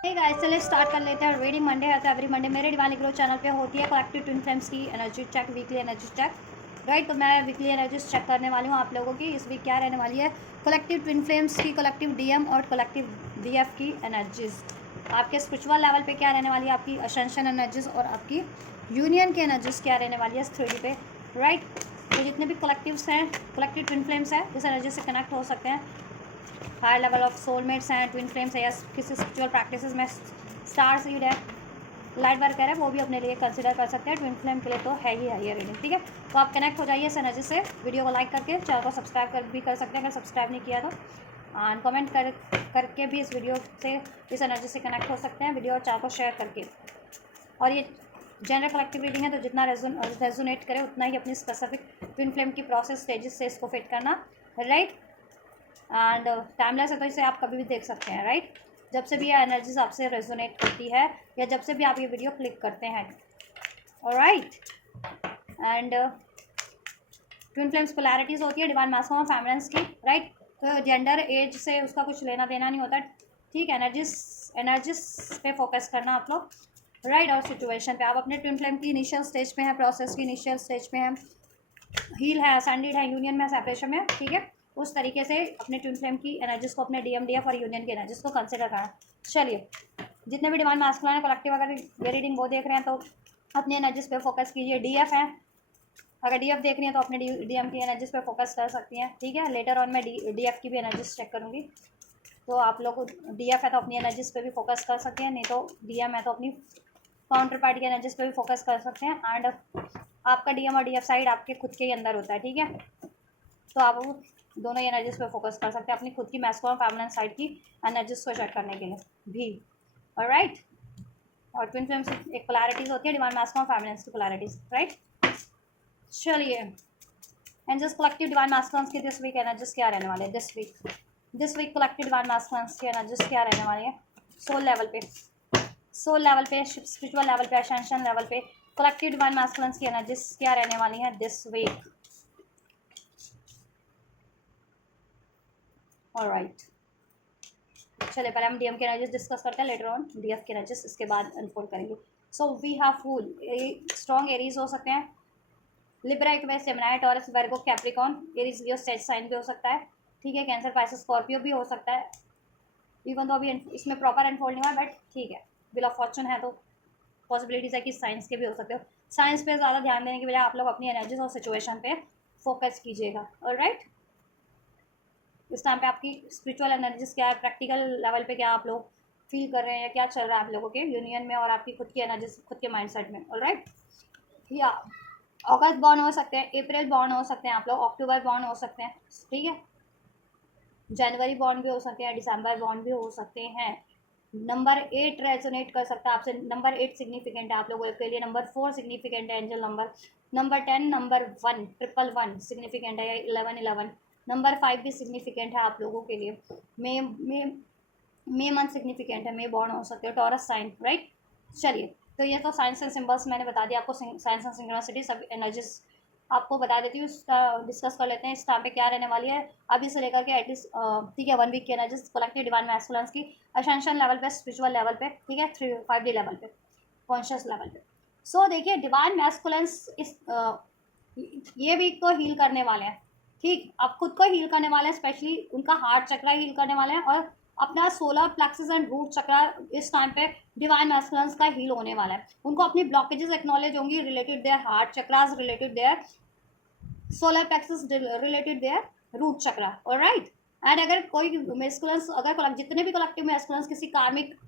Hey guys, चलिए start कर लेते हैं। रीडिंग मंडे है तो एवरी मंडे मेरे डिवाइन ग्रो चैनल पे होती है कलेक्टिव ट्विन फ्लेम्स की energy check, weekly energy check. Right, तो मैं वीकली एनर्जी चेक करने वाली हूँ आप लोगों की। इस वीक क्या रहने वाली है कलेक्टिव ट्विन फ्लेम्स की, कलेक्टिव डीएम और कलेक्टिव डीएफ की एनर्जीज। आपके स्पिरिचुअल लेवल पे क्या रहने वाली है आपकी असेंशन एनर्जीज, और आपकी यूनियन की एनर्जीज क्या रहने वाली है इस 3D पे। राइट, तो जितने भी कलेक्टिव्स हैं, कलेक्टिव ट्विन फ्लेम्स हैं, इस एनर्जी से कनेक्ट हो सकते हैं। हायर लेवल ऑफ सोलमेट्स हैं, ट्विन फ्लेम्स है, या किसी स्पिरिचुअल प्रैक्टिसेस में स्टार सीड है, लाइट वर्कर है, वो भी अपने लिए कंसिडर कर सकते हैं। ट्विन फ्लेम के लिए तो है ही है ये रीडिंग। ठीक है, तो आप कनेक्ट हो जाइए इस एनर्जी से। वीडियो को लाइक करके चैनल को सब्सक्राइब भी कर सकते हैं अगर सब्सक्राइब नहीं किया तो, एंड कमेंट करके भी इस वीडियो से, इस एनर्जी से कनेक्ट हो सकते हैं, वीडियो और चैनल को शेयर करके। और ये जनरल कलेक्टिव रीडिंग है, तो जितना रेजोनेट करे उतना ही अपनी स्पेसिफिक ट्विन फ्लेम की प्रोसेस स्टेजेस से इसको फिट करना। राइट, एंड टाइमलेस है तो इसे आप कभी भी देख सकते हैं। राइट, जब से भी ये एनर्जीज आपसे रेजोनेट करती है या जब से भी आप ये वीडियो क्लिक करते हैं। Alright, and twin flames polarities होती है डिवाइन मास्कुलिन और फेमिनिन की। राइट, तो जेंडर एज से उसका कुछ लेना देना नहीं होता। ठीक, एनर्जीज पे फोकस करना आप लोग। राइट, और सिचुएशन पे आप अपने ट्विन फ्लेम की इनिशियल स्टेज पे हैं, प्रोसेस की इनिशियल स्टेज पे हैं, हील है, असेंडेड है, यूनियन में, सेपरेशन में। ठीक है, उस तरीके से अपने ट्विन फ्लेम की एनर्जीज को, अपने डीएम डीएफ और यूनियन की एनर्जीज को कंसिडर करना। चलिए, जितने भी डिवाइन मास्कुलिन है कलेक्टिव, अगर ये रीडिंग वो देख रहे हैं तो अपनी एनर्जीज पे फोकस कीजिए। डीएफ है, अगर डीएफ देख रही हैं तो अपने डीएम की एनर्जीज पे फोकस कर सकती हैं। ठीक है, लेटर ऑन मैं डीएफ की भी एनर्जीज चेक करूँगी, तो आप लोग डीएफ है तो अपनी एनर्जीज पे भी फोकस कर सकते हैं, नहीं तो डीएम है तो अपनी काउंटर पार्टी की एनर्जीज पे भी फोकस कर सकते हैं। एंड आपका डीएम और डीएफ साइड आपके खुद के ही अंदर होता है। ठीक है, तो आप दोनों ही एनर्जीज पे फोकस कर सकते हैं अपनी खुद की मैस्कुलिन और फेमिनिन साइड की एनर्जीज को चेक करने के लिए भी। ऑलराइट, और ट्विन फ्लेम्स एक पोलैरिटीज होती है डिवाइन मास्कुलिन और फेमिनिन की पोलैरिटीज। राइट, चलिए, एंजल्स कलेक्टिव डिवाइन मास्कुलिन की दिस वीक एनर्जीज क्या रहने वाले हैं this week collective divine masculine की एनर्जीज क्या रहने वाली है सोल लेवल पे, स्पिरिचुअल लेवल पे, असेंशन लेवल पे कलेक्टिव डिवाइन मास्कुलिन की एनर्जीज क्या रहने वाली है दिस वीक। ऑलराइट, चलिए पहले हम डीएम के एनर्जीज डिस्कस करते हैं, later on D F energies इसके बाद अनफोल्ड करेंगे। So we have full, strong Aries हो सकते हैं, Libra, Aquarius, Gemini, Taurus, Virgo, Capricorn. Aries Leo sage sign भी हो सकता है। ठीक है, कैंसर, पाइसेस, स्कॉर्पियो भी हो सकता है। इवन तो अभी इसमें प्रॉपर अनफोल्ड नहीं हुआ, बट ठीक है, व्हील ऑफ फॉर्चून है तो पॉसिबिलिटीज है कि साइंस के भी हो सकते हो। साइंस पे ज़्यादा ध्यान देने के बजाय आप लोग अपनी एनर्जीज और सिचुएशन पे फोकस कीजिएगा। ऑलराइट, इस टाइम पे आपकी स्पिरिचुअल एनर्जीज क्या है, प्रैक्टिकल लेवल पे क्या आप लोग फील कर रहे हैं, या क्या चल रहा है आप लोगों के यूनियन में और आपकी खुद की एनर्जीज, खुद के माइंडसेट में। ऑलराइट, या अगस्त बॉर्न हो सकते हैं, अप्रैल बॉर्न हो सकते हैं आप लोग, अक्टूबर बॉर्न हो सकते हैं। ठीक है, जनवरी बॉर्न भी हो सकते हैं, दिसंबर बॉर्न भी हो सकते हैं। नंबर 8 रेजोनेट कर सकता है आपसे, नंबर 8 सिग्निफिकेंट है आप लोगों के लिए, नंबर 4 सिग्निफिकेंट है angel number, number 10, number 1 triple 1 significant है, या 11 नंबर 5 भी सिग्निफिकेंट है आप लोगों के लिए। मे मे मंथ सिग्निफिकेंट है, मे बॉर्न हो सकते हो, टॉरस साइन। राइट, चलिए, तो ये तो साइंस एंड सिंबल्स मैंने बता दिया आपको, साइंस एंड सिंक्रोनिसिटी सब एनर्जीज आपको बता देती हूँ। इसका डिस्कस कर लेते हैं इस टाइम पे क्या रहने वाली है अभी से लेकर के एटलीस्ट। ठीक है, 1 वीक की एनर्जीज कलेक्टिव डिवाइन मैस्कुलिन की असेंशन लेवल पे, स्पिरिचुअल लेवल पे। ठीक है, 5D लेवल पे, कॉन्शियस लेवल पे। सो देखिए, डिवाइन मैस्कुलिन इस ये वीक को हील करने वाले हैं। ठीक, आप खुद को हील करने वाले हैं, स्पेशली उनका हार्ट चक्रा हील करने वाले हैं, और अपना सोलर प्लेक्सिस एंड रूट चक्रा इस टाइम पे डिवाइन मैस्कुलिन का हील होने वाला है। उनको अपनी ब्लॉकेजेस एक्नॉलेज होंगी related their heart chakras, related their solar plexus, related their root chakra. Alright, and अगर कोई मैस्कुलिन, अगर जितने भी कलेक्टिव मैस्कुलिन किसी कार्मिक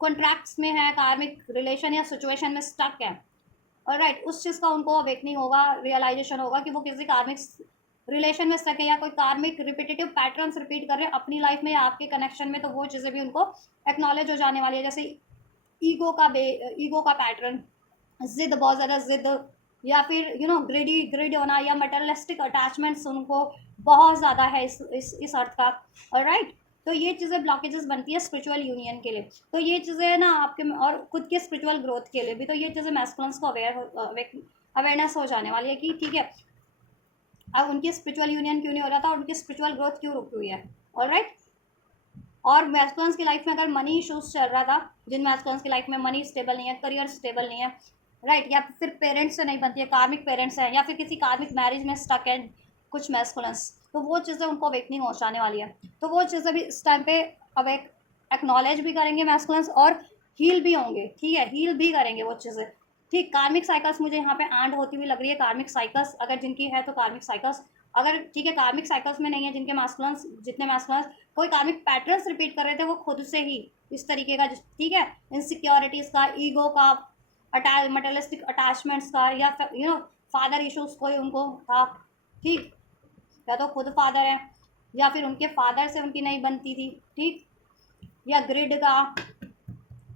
कॉन्ट्रैक्ट्स में है, कार्मिक रिलेशन या सिचुएशन में स्टक है, ऑलराइट, उस चीज़ का उनको अवेकनिंग होगा, रियलाइजेशन होगा कि वो किसी कार्मिक रिलेशन में स्टक है, या कोई कार्मिक रिपीटेटिव पैटर्न्स रिपीट कर रहे हैं अपनी लाइफ में या आपके कनेक्शन में, तो वो चीज़ें भी उनको एक्नॉलेज हो जाने वाली है। जैसे ईगो का पैटर्न, जिद, बहुत ज़्यादा जिद, या फिर ग्रिड होना, या मटेरियलिस्टिक अटैचमेंट्स उनको बहुत ज़्यादा है इस अर्थ का। ऑलराइट, तो ये चीज़ें ब्लॉकेजेस बनती है स्पिरिचुअल यूनियन के लिए। तो ये चीज़ें ना आपके और खुद के स्पिरिचुअल ग्रोथ के लिए भी, तो ये चीज़ें मैस्कुलिन्स को अवेयरनेस हो जाने वाली है कि ठीक है, अब उनकी स्पिरिचुअल यूनियन क्यों नहीं हो रहा था और उनकी स्पिरिचुअल ग्रोथ क्यों रुकी हुई है। ऑलराइट, और मैस्कुलिन्स की लाइफ में अगर मनी इशूज चल रहा था, जिन मैस्कुलिन्स की लाइफ में मनी स्टेबल नहीं है, करियर स्टेबल नहीं है, राइट, या फिर पेरेंट्स से नहीं बनती है, कार्मिक पेरेंट्स हैं, या फिर किसी कार्मिक मैरिज में स्टक है कुछ मैस्कुलिन्स, तो वो चीज़ें उनको अवेकनिंग पहुँचाने वाली है। तो वो चीज़ें भी इस टाइम पे अब एक एक्नॉलेज भी करेंगे मैस्कुलिन्स, और हील भी होंगे, ठीक है, हील भी करेंगे वो चीज़ें। ठीक, कार्मिक साइकिल्स मुझे यहाँ पे एंड होती हुई लग रही है। कार्मिक साइकिल्स अगर जिनकी है तो कार्मिक साइकिल्स, अगर ठीक है कार्मिक साइकिल्स में नहीं है जिनके मैस्कुलिन्स, जितने मैस्कुलिन्स कोई कार्मिक पैटर्न्स रिपीट कर रहे थे वो खुद से ही इस तरीके का, ठीक है, इनसिक्योरिटीज़ का, ईगो का, मटेरियलिस्टिक अटैचमेंट्स का, या फादर इशूज कोई उनको था, ठीक, या तो खुद फादर है या फिर उनके फादर से उनकी नहीं बनती थी, ठीक, या ग्रिड का,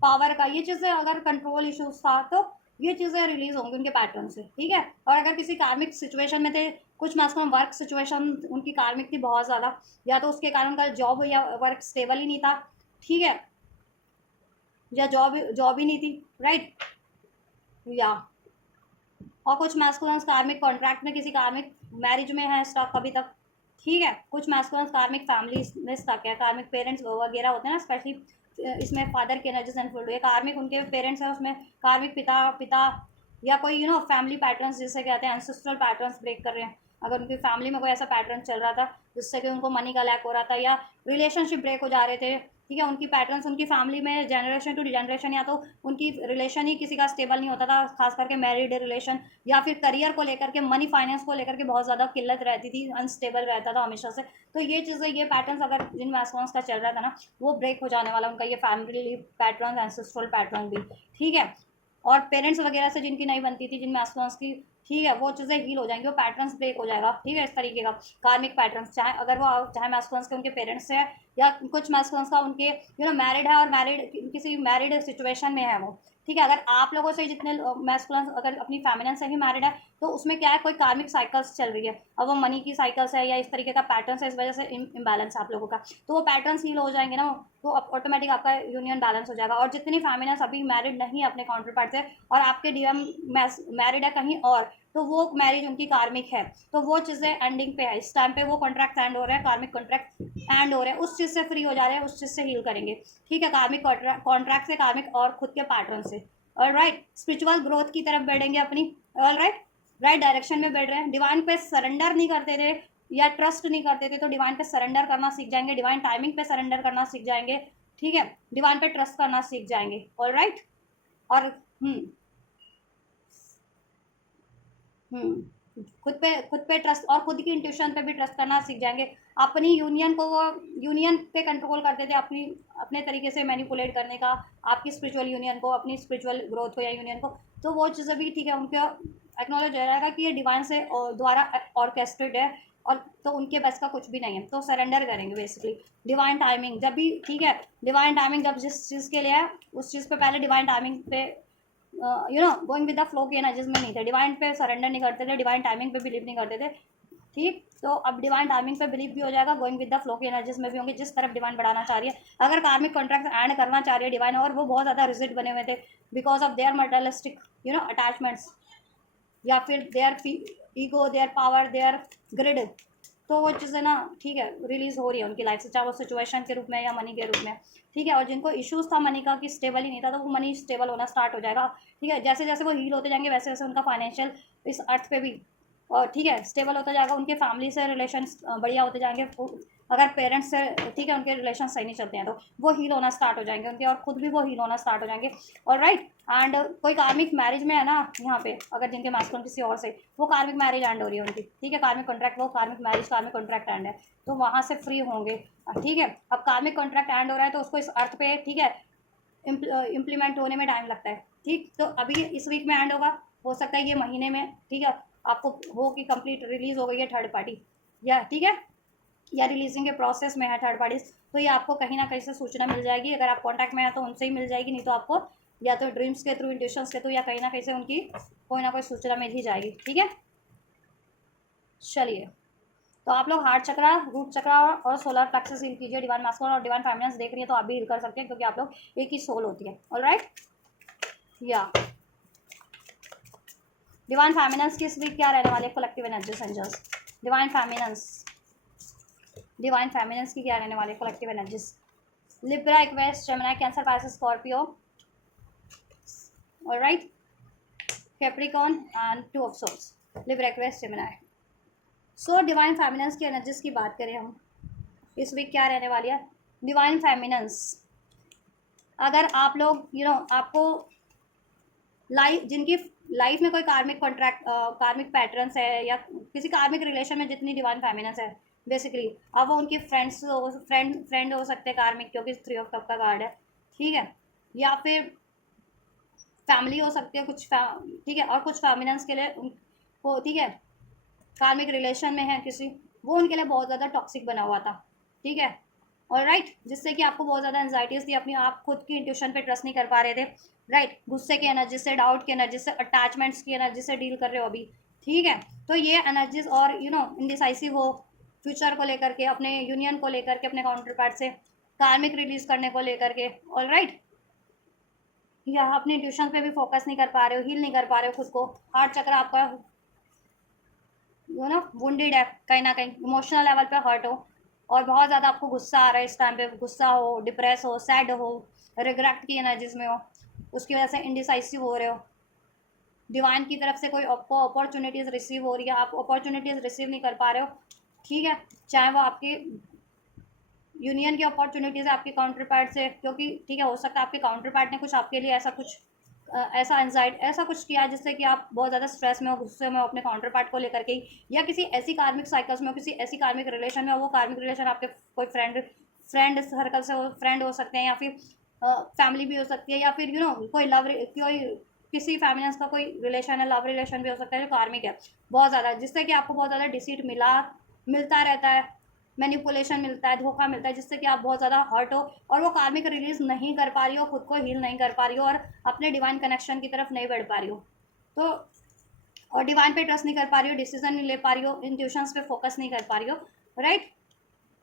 पावर का, ये चीज़ें अगर कंट्रोल इशूज था तो ये चीज़ें रिलीज होंगी उनके पैटर्न से, ठीक है। और अगर किसी कार्मिक सिचुएशन में थे, कुछ मैक्सिमम वर्क सिचुएशन उनकी कार्मिक थी बहुत ज़्यादा, या तो उसके कारण उनका जॉब या वर्क स्टेबल ही नहीं था, ठीक है, या जॉब जॉब ही नहीं थी, राइट, या और कुछ मैस्कुलिन्स कार्मिक कॉन्ट्रैक्ट में किसी कार्मिक मैरिज में है स्टक अभी तक, ठीक है, कुछ मैस्कुलिन्स कार्मिक फैमिली में स्टक है, कार्मिक पेरेंट्स वगैरह होते हैं ना, स्पेशली इसमें फादर की एनर्जी से इन्फ्लुएंस हुए, कार्मिक उनके पेरेंट्स हैं, उसमें कार्मिक पिता पिता या कोई फैमिली पैटर्न्स जिसे कहते हैं एंसेस्ट्रल पैटर्न्स ब्रेक कर रहे हैं। अगर उनकी फैमिली में कोई ऐसा पैटर्न चल रहा था जिससे कि उनको मनी का लैक हो रहा था, या रिलेशनशिप ब्रेक हो जा रहे थे, ठीक है, उनकी पैटर्न्स उनकी फैमिली में जनरेशन टू जनरेशन, या तो उनकी रिलेशन ही किसी का स्टेबल नहीं होता था, खास करके मैरिड रिलेशन, या फिर करियर को लेकर के, मनी फाइनेंस को लेकर के बहुत ज़्यादा किल्लत रहती थी, अनस्टेबल रहता था हमेशा से। तो ये चीज़ें, ये पैटर्न्स अगर जिन मैस्कुलिन्स का चल रहा था ना, वो ब्रेक हो जाने वाला उनका, ये फैमिली पैटर्न, एंसेस्ट्रल पैटर्न भी, ठीक है। और पेरेंट्स वगैरह से जिनकी नहीं बनती थी, जिन मैस्कुलिन्स की, ठीक है, वो चीज़ें हील हो जाएंगी, वो पैटर्न्स ब्रेक हो जाएगा, ठीक है, इस तरीके का कार्मिक पैटर्न्स, चाहे अगर वो चाहे मैस्कुलिन्स के उनके पेरेंट्स से है, या कुछ मैस्कुलिन्स का उनके मैरिड है और मैरिड किसी मैरिड सिचुएशन में है वो, ठीक है। अगर आप लोगों से जितने मैस्कुलिन्स अगर अपनी फेमिनिन से ही मैरिड है, तो उसमें क्या है, कोई कार्मिक साइकिल्स चल रही है, अब वो मनी की साइकिल्स है या इस तरीके का पैटर्न्स है, इस वजह से इम्बैलेंस है आप लोगों का, तो वो पैटर्न्स हील हो जाएंगे ना, तो ऑटोमेटिक आपका यूनियन बैलेंस हो जाएगा। और जितनी फेमिनिन्स अभी मैरिड नहीं है अपने काउंटर पार्ट से, और आपके डीएम मैरिड है कहीं और, तो वो मैरिज उनकी कार्मिक है, तो वो चीज़ें एंडिंग पे है, इस टाइम पे वो कॉन्ट्रैक्ट एंड हो रहा है, कार्मिक कॉन्ट्रैक्ट एंड हो रहे हैं, उस चीज़ से फ्री हो जा रहे हैं, उस चीज़ से हील करेंगे, ठीक है, कार्मिक कॉन्ट्रैक्ट से, कार्मिक और खुद के पैटर्न से, ऑल राइट, स्पिरिचुअल ग्रोथ की तरफ बढ़ेंगे अपनी, ऑल राइट, राइट डायरेक्शन में बढ़ रहे हैं, डिवाइन पे सरेंडर नहीं करते थे या ट्रस्ट नहीं करते थे, तो डिवाइन पे सरेंडर करना सीख जाएंगे, डिवाइन टाइमिंग पे सरेंडर करना सीख जाएंगे, ठीक है, डिवाइन पे ट्रस्ट करना सीख जाएंगे, ऑल राइट। और खुद पे ट्रस्ट, और खुद की इंट्यूशन पे भी ट्रस्ट करना सीख जाएंगे। अपनी यूनियन को वो यूनियन पे कंट्रोल करते थे, अपनी अपने तरीके से मैनिपुलेट करने का, आपकी स्पिरिचुअल यूनियन को, अपनी स्पिरिचुअल ग्रोथ को या यूनियन को, तो वो चीज़ें भी, ठीक है, उनके एक्नॉलेज हो जाएगा कि ये डिवाइन से द्वारा ऑर्केस्ट्रेट है, और तो उनके बस का कुछ भी नहीं है, तो सरेंडर करेंगे बेसिकली। डिवाइन टाइमिंग जब भी, ठीक है, डिवाइन टाइमिंग जब जिस चीज़ के लिए है, उस चीज़ पे पहले डिवाइन टाइमिंग पे गोइंग विद द फ्लो की एनर्जीज में नहीं थे, डिवाइन पे सरेंडर नहीं करते थे, डिवाइन टाइमिंग पे बिलीव नहीं करते थे, ठीक, तो अब डिवाइन टाइमिंग पे बिलीव भी हो जाएगा, गोइंग विद द फ्लो की एनर्जीज में भी होंगे, जिस तरफ डिवाइन बढ़ाना चाह रही है। अगर कार्मिक कॉन्ट्रैक्ट एंड करना चाह रही है डिवाइन, और वो बहुत ज़्यादा रिजिड बने हुए थे because of their materialistic attachments, या फिर their ego, their power, their greed, तो वो चीज़ें ना, ठीक है, रिलीज हो रही है उनकी लाइफ से, चाहे वो सिचुएशन के रूप में या मनी के रूप में, ठीक है। और जिनको इश्यूज था मनी का कि स्टेबल ही नहीं था, तो वो मनी स्टेबल होना स्टार्ट हो जाएगा, ठीक है, जैसे जैसे वो हील होते जाएंगे वैसे वैसे उनका फाइनेंशियल इस अर्थ पे भी, और ठीक है, स्टेबल होता जाएगा, उनके फैमिली से रिलेशन बढ़िया होते जाएंगे, अगर पेरेंट्स से, ठीक है, उनके रिलेशन सही नहीं चलते हैं तो वो हील होना स्टार्ट हो जाएंगे उनके, और खुद भी वो हील होना स्टार्ट हो जाएंगे, और राइट। एंड कोई कार्मिक मैरिज में है ना यहाँ पे, अगर जिनके मैस्कुलिन किसी और से, वो कार्मिक मैरिज एंड हो रही है उनकी, ठीक है, कार्मिक कॉन्ट्रैक्ट, वो कार्मिक मैरिज, कार्मिक कॉन्ट्रैक्ट एंड है, तो वहाँ से फ्री होंगे, ठीक है। अब कार्मिक कॉन्ट्रैक्ट एंड हो रहा है तो उसको इस अर्थ पे, ठीक है, इम्प्लीमेंट होने में टाइम लगता है, ठीक, तो अभी इस वीक में एंड होगा, हो सकता है ये महीने में, ठीक है, आपको हो कि कंप्लीट रिलीज हो गई है थर्ड पार्टी, या ठीक है, या रिलीजिंग के प्रोसेस में है थर्ड पार्टीज, तो ये आपको कहीं ना कहीं से सूचना मिल जाएगी, अगर आप कॉन्टैक्ट में है तो उनसे ही मिल जाएगी, नहीं तो आपको या तो ड्रीम्स के थ्रू, इंट्यूशंस के थ्रू, या कहीं ना कहीं से उनकी कोई ना कोई सूचना मिल ही जाएगी, ठीक है। चलिए, तो आप लोग हार्ट चक्रा, रूट चक्रा और सोलर प्लेक्सस हील कीजिए, डिवाइन मास्कुलिन और डिवाइन फेमिनिन देख रही है तो आप भी हील कर सकते हैं, क्योंकि आप लोग एक ही सोल होती है, ऑलराइट। या डिवाइन फेमिनिन की इस वीक क्या रहने वाले collective energies angels, divine feminine की क्या रहने वाले collective energies, Libra, Aquarius, Gemini, Cancer, Pisces, Scorpio, alright, Capricorn and two of source, Libra, Aquarius, Gemini. So divine feminines की एनर्जीज की बात करें हम, इस वीक क्या रहने वाली है? डिवाइन फेमिनेंस, अगर आप लोग आपको लाइफ, जिनकी लाइफ में कोई कार्मिक कॉन्ट्रैक्ट, कार्मिक पैटर्न्स है, या किसी कार्मिक रिलेशन में जितनी डिवाइन फेमिनेंस है बेसिकली, अब वो उनकी फ्रेंड हो सकते हैं कार्मिक, क्योंकि 3 ऑफ कप का कार्ड है, ठीक है, या फिर फैमिली हो सकती है कुछ, ठीक है, और कुछ फेमिनेंस के लिए वो, ठीक है, कार्मिक रिलेशन में है किसी, वो उनके लिए बहुत ज़्यादा टॉक्सिक बना हुआ था, ठीक है, और राइट, जिससे कि आपको बहुत ज़्यादा एंजाइटीज थी, अपनी आप खुद की इंट्यूशन पे ट्रस्ट नहीं कर पा रहे थे, राइट, गुस्से की एनर्जी से, डाउट की एनर्जी से, अटैचमेंट्स की एनर्जी से डील कर रहे हो अभी, ठीक है, तो ये एनर्जीज, और इनडिसाइसिव हो फ्यूचर को लेकर के, अपने यूनियन को लेकर के, अपने काउंटर पार्ट से कार्मिक रिलीज करने को लेकर के, ऑल राइट, या अपने ट्यूशन पे भी फोकस नहीं कर पा रहे हो, हील नहीं कर पा रहे हो खुद को, हार्ट चक्र आपका वुंडेड है, कहीं ना कहीं इमोशनल लेवल पे हर्ट हो, और बहुत ज़्यादा आपको गुस्सा आ रहा है इस टाइम पे, गुस्सा हो, डिप्रेस हो, सैड हो, रिग्रेट की एनर्जीज में हो, उसकी वजह से इंडिसाइसिव हो रहे हो, डिवाइन की तरफ से कोई आपको अपॉर्चुनिटीज़ रिसीव हो रही है, आप अपॉर्चुनिटीज़ रिसीव नहीं कर पा रहे हो, ठीक है, चाहे वो आपके यूनियन की अपॉर्चुनिटीज़ है आपके काउंटर पार्ट से, क्योंकि ठीक है, हो सकता है आपके काउंटर पार्ट ने कुछ आपके लिए ऐसा कुछ ऐसा एंजाइट ऐसा कुछ किया जिससे कि आप बहुत ज़्यादा स्ट्रेस में हो, गुस्से में हो अपने काउंटर पार्ट को लेकर के ही, या किसी ऐसी कार्मिक साइकिल्स में हो, किसी ऐसी कार्मिक रिलेशन में हो, वो कार्मिक रिलेशन आपके कोई फ्रेंड सर्कल से हो, फ्रेंड हो सकते हैं, या फिर फैमिली भी हो सकती है, या फिर कोई कोई किसी फैमिली का कोई रिलेशन है, लव रिलेशन भी हो सकता है जो कार्मिक है बहुत ज़्यादा, जिससे कि आपको बहुत ज़्यादा डिसीट मिलता रहता है, मैनिपुलेशन मिलता है, धोखा मिलता है, जिससे कि आप बहुत ज़्यादा हर्ट हो, और वो कार्मिक रिलीज नहीं कर पा रही हो, खुद को हील नहीं कर पा रही हो, और अपने डिवाइन कनेक्शन की तरफ नहीं बढ़ पा रही हो, तो और डिवाइन पे ट्रस्ट नहीं कर पा रही हो, डिसीजन नहीं ले पा रही हो, इंट्यूशंस पे फोकस नहीं कर पा रही हो, राइट,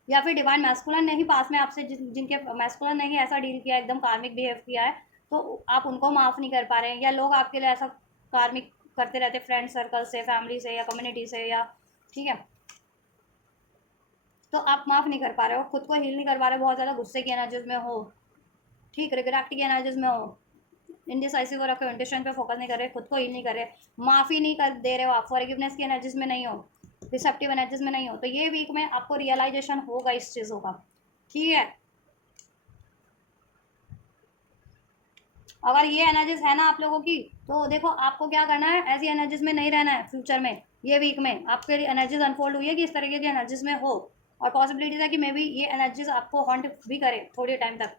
या फिर डिवाइन मैस्कुलन ने ही पास में आपसे जिनके मैस्कुलन ने ही ऐसा डील किया, एकदम कार्मिक बिहेव किया है, तो आप उनको माफ़ नहीं कर पा रहे हैं, या लोग आपके लिए ऐसा कार्मिक करते रहते, फ्रेंड सर्कल से, फैमिली से, या कम्युनिटी से, या ठीक है, तो आप माफ़ नहीं कर पा रहे हो, खुद को हील नहीं कर पा रहे हो, बहुत ज़्यादा गुस्से की एनर्जीज में हो, ठीक, रिग्रेट की एनर्जीज में हो, इनडिसाइसिव हो रखे हो, इंटेंशन पे फोकस नहीं कर रहे, खुद को हील नहीं कर रहे, माफ़ी नहीं कर दे रहे हो, आप फॉरगिवनेस की एनर्जीज में नहीं हो, रिसेप्टिव एनर्जीज में नहीं हो, तो ये वीक में आपको रियलाइजेशन होगा इस चीज़ों का, ठीक है, अगर ये एनर्जीज है ना आप लोगों की, तो देखो आपको क्या करना है, ऐसी एनर्जीज में नहीं रहना है फ्यूचर में, ये वीक में आपके एनर्जीज अनफोल्ड हुई है कि इस तरीके की एनर्जीज में हो, और पॉसिबिलिटीज है कि मे बी ये एनर्जीज आपको हॉन्ट भी करे थोड़े टाइम तक,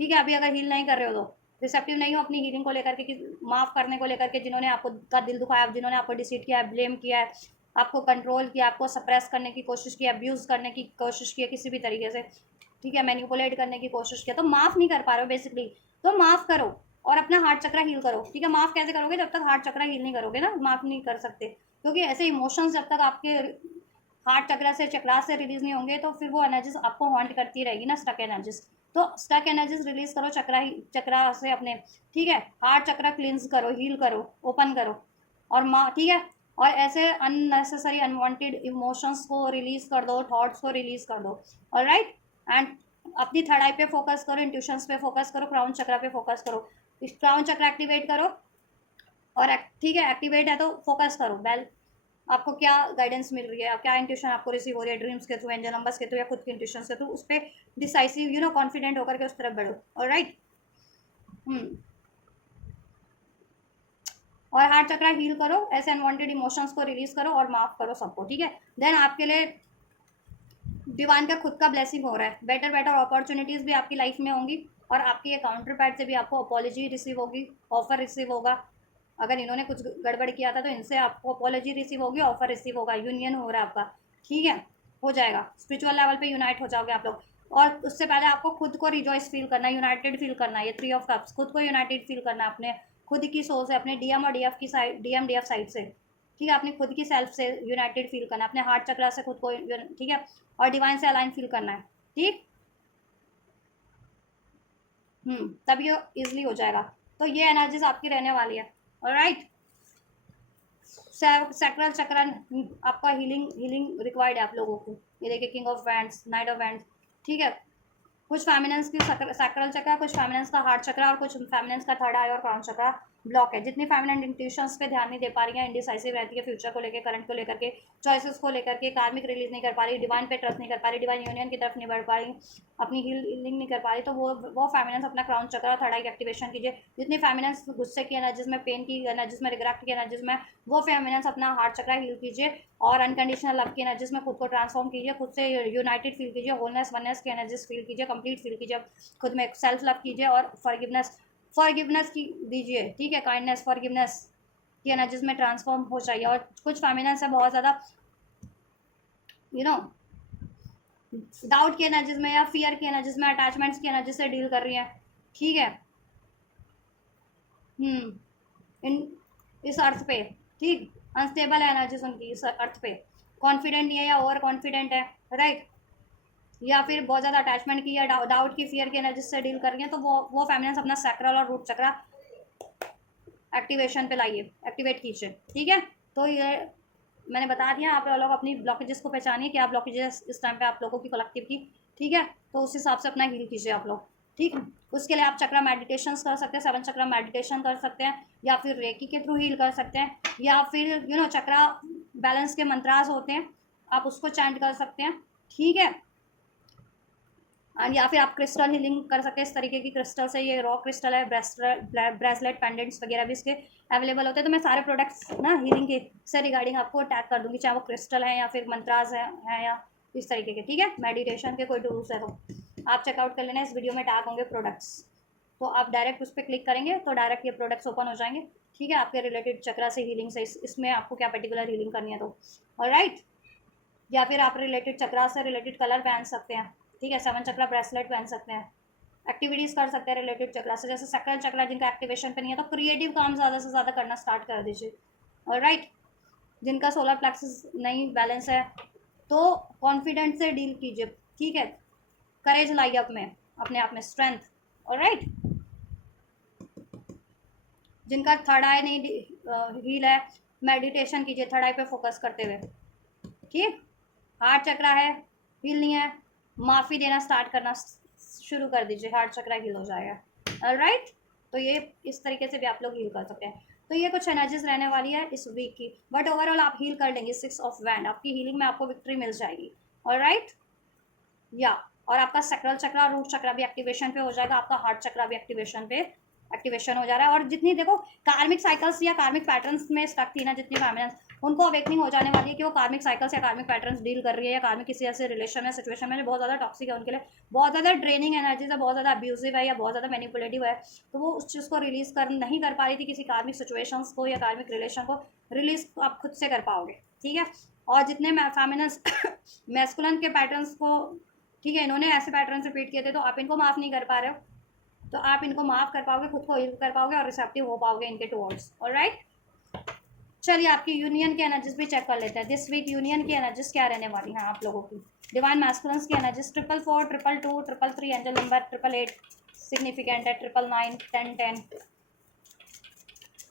ठीक है, अभी अगर हील नहीं कर रहे हो तो रिसेप्टिव नहीं हो अपनी हीलिंग को लेकर के, माफ़ करने को लेकर के, जिन्होंने आपको का दिल दुखाया, जिन्होंने आपको डिसीट किया है, ब्लेम किया है, आपको कंट्रोल किया, आपको सप्रेस करने की कोशिश की, अब्यूज़ करने की कोशिश की किसी भी तरीके से, ठीक है, मैनिपुलेट करने की कोशिश किया, तो माफ़ नहीं कर पा रहे हो बेसिकली, तो माफ़ करो, और अपना हार्ट चक्र हील करो, ठीक है, माफ़ कैसे करोगे, जब तक हार्ट चक्र हील नहीं करोगे ना, माफ़ नहीं कर सकते, क्योंकि ऐसे इमोशंस जब तक आपके हार्ट चक्र से, चक्रा से रिलीज नहीं होंगे, तो फिर वो एनर्जीज आपको हॉन्ट करती रहेगी ना, स्टक एनर्जीज, तो स्टक एनर्जीज रिलीज करो चक्रा से अपने, ठीक है, हार्ट चक्र क्लींस करो, हील करो, ओपन करो, और ठीक है, और ऐसे अननेसेसरी अनवांटेड इमोशंस को रिलीज कर दो, थॉट्स को रिलीज कर दो, ऑलराइट, एंड अपनी थर्ड आई पे फोकस करो, इंट्यूशंस पे फोकस करो, क्राउन चक्र पे फोकस करो, क्राउन चक्र एक्टिवेट करो, और ठीक है, एक्टिवेट है तो फोकस करो, बेल आपको क्या गाइडेंस मिल रही है, क्या इंट्यूशन आपको रिसीव हो रही है, ड्रीम्स के थ्रू, एंजल नंबर्स के थ्रू, या खुद के इंट्यूशन के थ्रू, उस पर डिसाइसिव कॉन्फिडेंट होकर के उस तरफ बढ़ो, ऑलराइट, और हार्ट चक्र हील करो, ऐसे अनवांटेड इमोशंस को रिलीज करो, और माफ करो सबको, ठीक है, देन आपके लिए डिवाइन का खुद का ब्लेसिंग हो रहा है, बेटर बेटर अपॉर्चुनिटीज़ भी आपकी लाइफ में होंगी, और आपके ये काउंटर पार्ट से भी आपको अपॉलॉजी रिसीव होगी, ऑफर रिसीव होगा, अगर इन्होंने कुछ गड़बड़ किया था तो इनसे आपको अपॉलॉजी रिसीव होगी, ऑफर रिसीव होगा, यूनियन हो रहा है आपका, ठीक है, हो जाएगा, स्पिरिचुअल लेवल पे यूनाइट हो जाओगे आप लोग, और उससे पहले आपको खुद को रिजॉइस फील करना है, यूनाइटेड फील करना है, ये 3 ऑफ कप्स, खुद को यूनाइटेड फील करना है अपने खुद की सोल से, अपने डीएम और डीएफ की साइड, डीएम डीएफ साइड से, ठीक है, अपनी खुद की सेल्फ से यूनाइटेड फील करना है, अपने हार्ट चक्र से खुद को, ठीक है, और डिवाइन से अलाइन फील करना है, ठीक, तब ये इजिली हो जाएगा, तो ये एनर्जीज आपकी रहने वाली है, ऑलराइट, सैक्रल चक्र आपका हीलिंग रिक्वायर्ड है आप लोगों को, ये देखिए king of wands, night of wands, ठीक है, कुछ फेमिनेंस की सैक्रल चक्र, कुछ फेमिनेंस का हार्ट चक्र और कुछ फेमिनेंस का थर्ड आई और क्राउन चक्र ब्लॉक है। जितनी फेमिनेंट इंट्यूशंस पे ध्यान नहीं दे पा रही है, इंडिसाइसिव रहती है फ्यूचर को लेकर, करंट को लेकर के, चॉइसेस को लेकर के, कार्मिक रिलीज नहीं कर पा रही, डिवाइन पे ट्रस्ट नहीं कर पा रही, डिवाइन यूनियन की तरफ नहीं बढ़ पा रही, अपनी हीलिंग नहीं कर पा रही, तो वो फेमिनेंस अपना क्राउन चक्र और थर्ड आई एक्टिवेशन कीजिए। जितनी फेमिनेंस गुस्से की एनर्जीज में, पेन की एनर्जीज में, रिग्रेट की एनर्जीज में, वो फेमिनेंस अपना हार्ट चक्र हील कीजिए और अनकंडीशनल लव की एनर्जीज में खुद को ट्रांसफॉर्म कीजिए, खुद से यूनाइटेड फील कीजिए, होलनेस वननेस की एनर्जीज फील कीजिए, कंप्लीट फील कीजिए, खुद में सेल्फ लव कीजिए और फॉरगिवनेस की दीजिए, ठीक है, काइंडनेस फॉरगिवनेस की एनर्जीज में ट्रांसफॉर्म हो जाइए। और कुछ फेमिनेंस है बहुत ज़्यादा डाउट की एनर्जीज में या फियर की एनर्जीज में, अटैचमेंट्स की एनर्जी से डील कर रही है, ठीक है, इन इस अर्थ पे, ठीक, अनस्टेबल है एनर्जीज उनकी इस अर्थ पे, कॉन्फिडेंट नहीं है या ओवर कॉन्फिडेंट है, राइट, या फिर बहुत ज़्यादा अटैचमेंट की या डाउट की, फियर की एनर्जी से डील कर रही है, तो वो फेमिनेंस अपना सैक्रल और रूट चक्रा एक्टिवेशन पे लाइए, एक्टिवेट कीजिए, ठीक है। तो ये मैंने बता दिया, आप लोग अपनी ब्लॉकेजेस को पहचानिए, क्या ब्लॉकेजेस इस टाइम पे आप लोगों की कलेक्टिव की, ठीक है, तो उस हिसाब से अपना हील कीजिए आप लोग, ठीक। उसके लिए आप चक्रा मेडिटेशन कर सकते हैं, 7 चक्रा मेडिटेशन कर सकते हैं, या फिर रेकी के थ्रू हील कर सकते हैं, या फिर चक्रा बैलेंस के मंत्रास होते हैं, आप उसको चैंट कर सकते हैं, ठीक है। या फिर आप क्रिस्टल हीलिंग कर सकते हैं, इस तरीके की क्रिस्टल से, ये रॉ क्रिस्टल है, ब्रेसलेट पेंडेंट्स वगैरह भी इसके अवेलेबल होते हैं। तो मैं सारे प्रोडक्ट्स ना हीलिंग के से रिगार्डिंग आपको टैग कर दूंगी, चाहे वो क्रिस्टल है या फिर मंत्रास है या इस तरीके के, ठीक है, मेडिटेशन के कोई टूल्स है तो आप चेकआउट कर लेना, इस वीडियो में टैग होंगे प्रोडक्ट्स, तो आप डायरेक्ट उस पर क्लिक करेंगे तो डायरेक्ट ये प्रोडक्ट्स ओपन हो जाएंगे, ठीक है, आपके रिलेटेड चक्रा से हीलिंग से, इसमें आपको क्या पर्टिकुलर हीलिंग करनी है तो, ऑलराइट। या फिर आप रिलेटेड चक्रा से रिलेटेड कलर पहन सकते हैं, ठीक है, 7 चक्रा ब्रेसलेट पहन सकते हैं, एक्टिविटीज़ कर सकते हैं रिलेटेड चक्रा से, जैसे सकल चक्रा जिनका एक्टिवेशन पे नहीं है तो क्रिएटिव काम ज़्यादा से ज़्यादा करना स्टार्ट कर दीजिए, ऑलराइट। जिनका सोलर प्लेक्सस नहीं बैलेंस है तो कॉन्फिडेंस से डील कीजिए, ठीक है, करेज लाइए अपने आप में स्ट्रेंथ, ऑलराइट। जिनका थर्ड आई नहीं हील है, मेडिटेशन कीजिए थर्ड आई पे फोकस करते हुए, ठीक। हार्ट चक्रा है, हील नहीं है, माफ़ी देना स्टार्ट करना शुरू कर दीजिए, हार्ट चक्रा हील हो जाएगा, ऑलराइट। तो ये इस तरीके से भी आप लोग हील कर सकते हैं। तो ये कुछ एनर्जीज रहने वाली है इस वीक की, बट ओवरऑल आप हील कर लेंगे, 6 ऑफ वैंड आपकी हीलिंग में आपको विक्ट्री मिल जाएगी, ऑलराइट, या और आपका सैक्रल चक्रा और रूट चक्रा भी एक्टिवेशन पे हो जाएगा, आपका हार्ट चक्रा भी एक्टिवेशन हो जा रहा है। और जितनी देखो कार्मिक साइकिल्स या कार्मिक पैटर्न्स में स्टक थी ना जितनी फेमिनेंस, उनको अवेकनिंग हो जाने वाली है कि वो कार्मिक साइकिल्स या कार्मिक पैटर्न्स डील कर रही है, या कार्मिक किसी ऐसे रिलेशन या सिचुएशन में जो बहुत ज़्यादा टॉक्सिक है उनके लिए, बहुत ज़्यादा ड्रेनिंग एनर्जीज है, बहुत ज़्यादा अब्यूजिव है या बहुत ज़्यादा मैनिपुलेटिव है, तो वो उस चीज़ को रिलीज नहीं कर पा रही थी, किसी कार्मिक सिचुएशंस को या कार्मिक रिलेशन को रिलीज आप खुद से कर पाओगे, ठीक है। और जितने फेमिनेंस मैस्कुलिन के पैटर्न्स को, ठीक है, इन्होंने ऐसे पैटर्न रिपीट किए थे तो आप इनको माफ़ नहीं कर पा रहे हो, तो आप इनको माफ़ कर पाओगे, खुद को हील कर पाओगे और रिसेप्टिव हो पाओगे इनके टुवर्ड्स, ऑलराइट। चलिए आपकी यूनियन की एनर्जीज भी चेक कर लेते हैं, दिस वीक यूनियन की एनर्जीज क्या रहने वाली हैं आप लोगों की। डिवाइन मैस्कुलिन्स की एनर्जीज 444, 222, 333, एंजल नंबर 888 सिग्निफिकेंट है, 999, 10 10,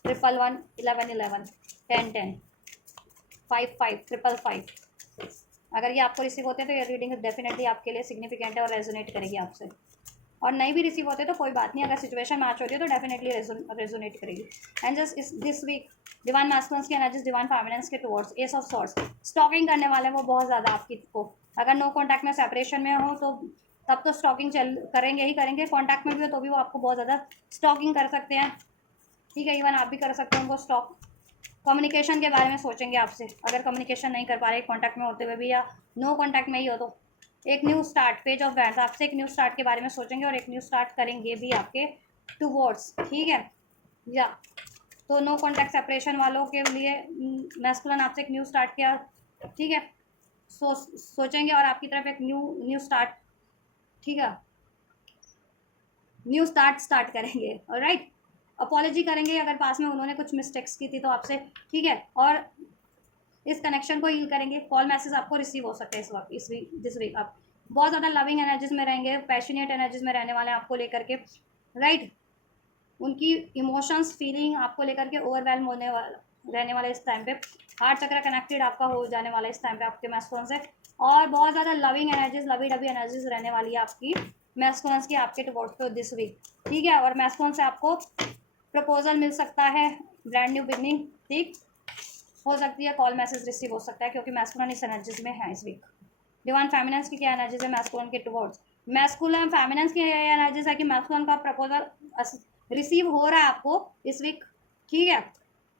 111, 11 11, 10 10, 5 5, 555। अगर ये आपको रिसीव होते हैं तो ये रीडिंग डेफिनेटली आपके लिए सिग्निफिकेंट है और रेजोनेट करेगी आपसे, और नहीं भी रिसीव होते तो कोई बात नहीं, अगर सिचुएशन मैच होती है तो डेफिनेटली रेजोनेट करेगी। एंड जस्ट इस दिस वीक डिवाइन मैस्कुलिन्स की एनर्जीज डिवाइन फेमिनिन्स के towards ace of swords, stalking करने वाले वो बहुत ज़्यादा आपकी को, अगर नो कॉन्टैक्ट में सेपरेशन में हो तो तब तो स्टॉकिंग करेंगे ही करेंगे, कॉन्टैक्ट में भी हो तो भी वो आपको बहुत ज़्यादा स्टॉकिंग कर सकते हैं, ठीक है, इवन आप भी कर सकते हो उनको स्टॉक। कम्युनिकेशन के बारे में सोचेंगे आपसे, अगर कम्युनिकेशन नहीं कर पा रहे कॉन्टैक्ट में होते हुए भी या नो कॉन्टैक्ट में ही हो तो एक new start, page of wands, आपसे एक न्यू स्टार्ट के बारे में सोचेंगे और एक न्यू स्टार्ट करेंगे भी आपके टुवर्ड्स, ठीक है। या तो नो कॉन्टैक्ट सेपरेशन वालों के लिए मैस्कुलिन आपसे एक न्यू स्टार्ट किया, ठीक है, सोचेंगे और आपकी तरफ एक न्यू स्टार्ट, ठीक है, न्यू स्टार्ट करेंगे, ऑलराइट। अपॉलॉजी करेंगे अगर पास में उन्होंने कुछ मिस्टेक्स की थी तो आपसे, ठीक है, और इस कनेक्शन को हील करेंगे। कॉल मैसेज आपको रिसीव हो सकते हैं इस वक्त, दिस वीक आप बहुत ज़्यादा लविंग एनर्जीज में रहेंगे, पैशनेट एनर्जीज में रहने वाले हैं आपको लेकर के, राइट। उनकी इमोशंस फीलिंग आपको लेकर के ओवरवेलम होने वाला रहने वाले इस टाइम पे, हार्ट चक्र कनेक्टेड आपका हो जाने वाला इस टाइम पे आपके मैस्कुलिन से, और बहुत ज़्यादा लविंग एनर्जीज, लवी डबी एनर्जीज रहने वाली है आपकी मैस्कुलिन्स की आपके टुवर्ड्स पे दिस वीक, ठीक है। और मैस्कुलिन से आपको प्रपोजल मिल सकता है, ब्रांड न्यू बिगनिंग, ठीक हो सकती है, कॉल मैसेज रिसीव हो सकता है, क्योंकि मैस्कुलिन इस एनर्जीज में है इस वीक। डिवाइन फेमिनिन्स की क्या एनर्जीज है मैस्कुलिन के टुवर्ड्स? मैस्कुलिन फेमिनिन्स की एनर्जीज है कि मैस्कुलिन का प्रपोजल रिसीव हो रहा है आपको इस वीक, ठीक है।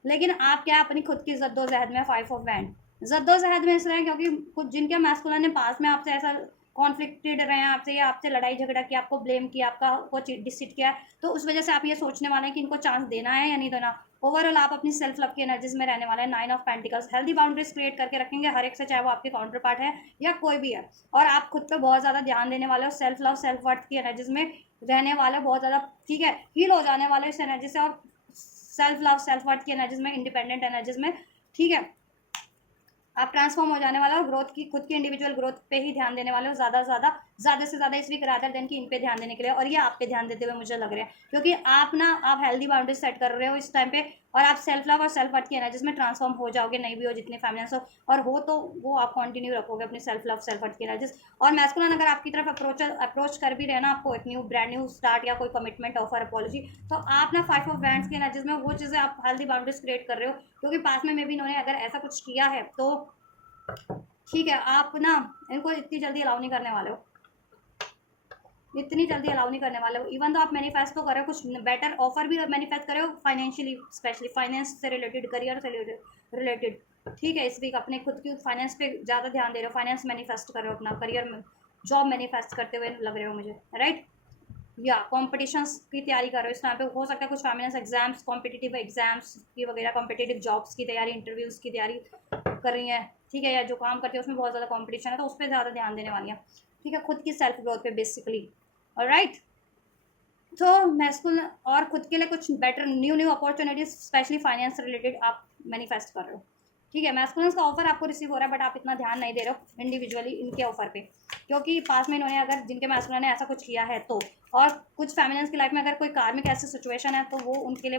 लेकिन आप क्या अपनी खुद की जद्दोजहद में, 5 ऑफ वैंड जद्दोजहद में इसलिए क्योंकि कुछ जिनके मैस्कुलिन ने पास में आपसे ऐसा कॉन्फ्लिक्टेड रहे हैं आपसे, या आपसे लड़ाई झगड़ा किया, आपको ब्लेम किया, आपका को डिसिट किया, तो उस वजह से आप ये सोचने वाले हैं कि इनको चांस देना है या नहीं देना। ओवरऑल आप अपनी सेल्फ लव की एनर्जीज में रहने वाले हैं। 9 of pentacles, healthy boundaries create करके रखेंगे हर एक से, चाहे वो आपके काउंटर पार्ट है या कोई भी है। और आप खुद पे बहुत ज़्यादा ध्यान देने वाले हो, सेल्फ लव सेल्फ वर्थ की एनर्जीज में रहने वाले बहुत ज़्यादा, ठीक है। हील हो जाने वाले इस एनर्जी से, और सेल्फ लव सेल्फ वर्थ की एनर्जीज में, इंडिपेंडेंट एनर्जीज में, ठीक है। आप ट्रांसफॉर्म हो जाने वाले हो, ग्रोथ की, खुद की इंडिविजुअल ग्रोथ पे ही ध्यान देने वाले हो ज़्यादा से ज़्यादा इस वीक, रादर देन कि इन पे ध्यान देने के लिए। और ये आप पे ध्यान देते हुए मुझे लग रहा है, क्योंकि आप हेल्दी बाउंड्रीज सेट कर रहे हो इस टाइम पे, और आप सेल्फ लव और सेल्फ वर्थ की एनर्जीज में ट्रांसफॉर्म हो जाओगे, नहीं भी हो जितनी फैमिलीज हो, और हो तो वो आप कंटिन्यू रखोगे अपनी सेल्फ लव सेल्फ वर्थ की एनर्जीज। और मैस्कुलिन अगर आपकी तरफ अप्रोच कर भी रहे ना आपको एक ब्रांड न्यू स्टार्ट या कोई कमिटमेंट ऑफर अपॉलॉजी, तो आप ना 5 ऑफ वैंड्स की एनर्जीज में वो चीज़ें आप हेल्दी बाउंड्रीज क्रिएट कर रहे हो, क्योंकि पास में भी इन्होंने अगर ऐसा कुछ किया है तो ठीक है, आप ना इनको इतनी जल्दी अलाउ नहीं करने वाले हो, इतनी जल्दी अलाउ नहीं करने वाले हो। इवन तो आप मैनिफेस्ट तो कर रहे हो, कुछ बेटर ऑफर भी मैनिफेस्ट कर रहे हो, फाइनेंशियली, स्पेशली फाइनेंस से रिलेटेड, करियर से रिलेटेड, ठीक है। इस वीक अपने खुद की फाइनेंस पे ज़्यादा ध्यान दे रहे हो, फाइनेंस मैनिफेस्ट कर रहे हो, अपना करियर में जॉब मैनिफेस्ट करते हुए लग रहे हो मुझे, राइट। या कॉम्पिटिशन्स की तैयारी कर रहे हो इस टाइम पे, हो सकता है कुछ फैमिलीज एग्जाम्स, कॉम्पिटिटिव एग्जाम्स की वगैरह, कॉम्पिटिटिव जॉब्स की तैयारी, इंटरव्यूज़ की तैयारी कर रही हैं, ठीक है। या जो काम करती है उसमें बहुत ज़्यादा कॉम्पिटिशन है, तो उस पर ज़्यादा ध्यान देने वाली है, ठीक है, खुद की सेल्फ ग्रोथ पे बेसिकली, ऑलराइट। तो मैस्कुल और खुद के लिए कुछ better new opportunities, specially finance related आप मैनिफेस्ट कर रहे हो, ठीक है। मैस्कुलिन्स का ऑफर आपको रिसीव हो रहा है, बट आप इतना ध्यान नहीं दे रहे हो इंडिविजुअली इनके ऑफर पे, क्योंकि पास में इन्होंने अगर जिनके मैस्कुलिन ने ऐसा कुछ किया है तो, और कुछ फैमिलीज की लाइफ में अगर कोई कार्मिक ऐसी सिचुएशन है तो वो उनके लिए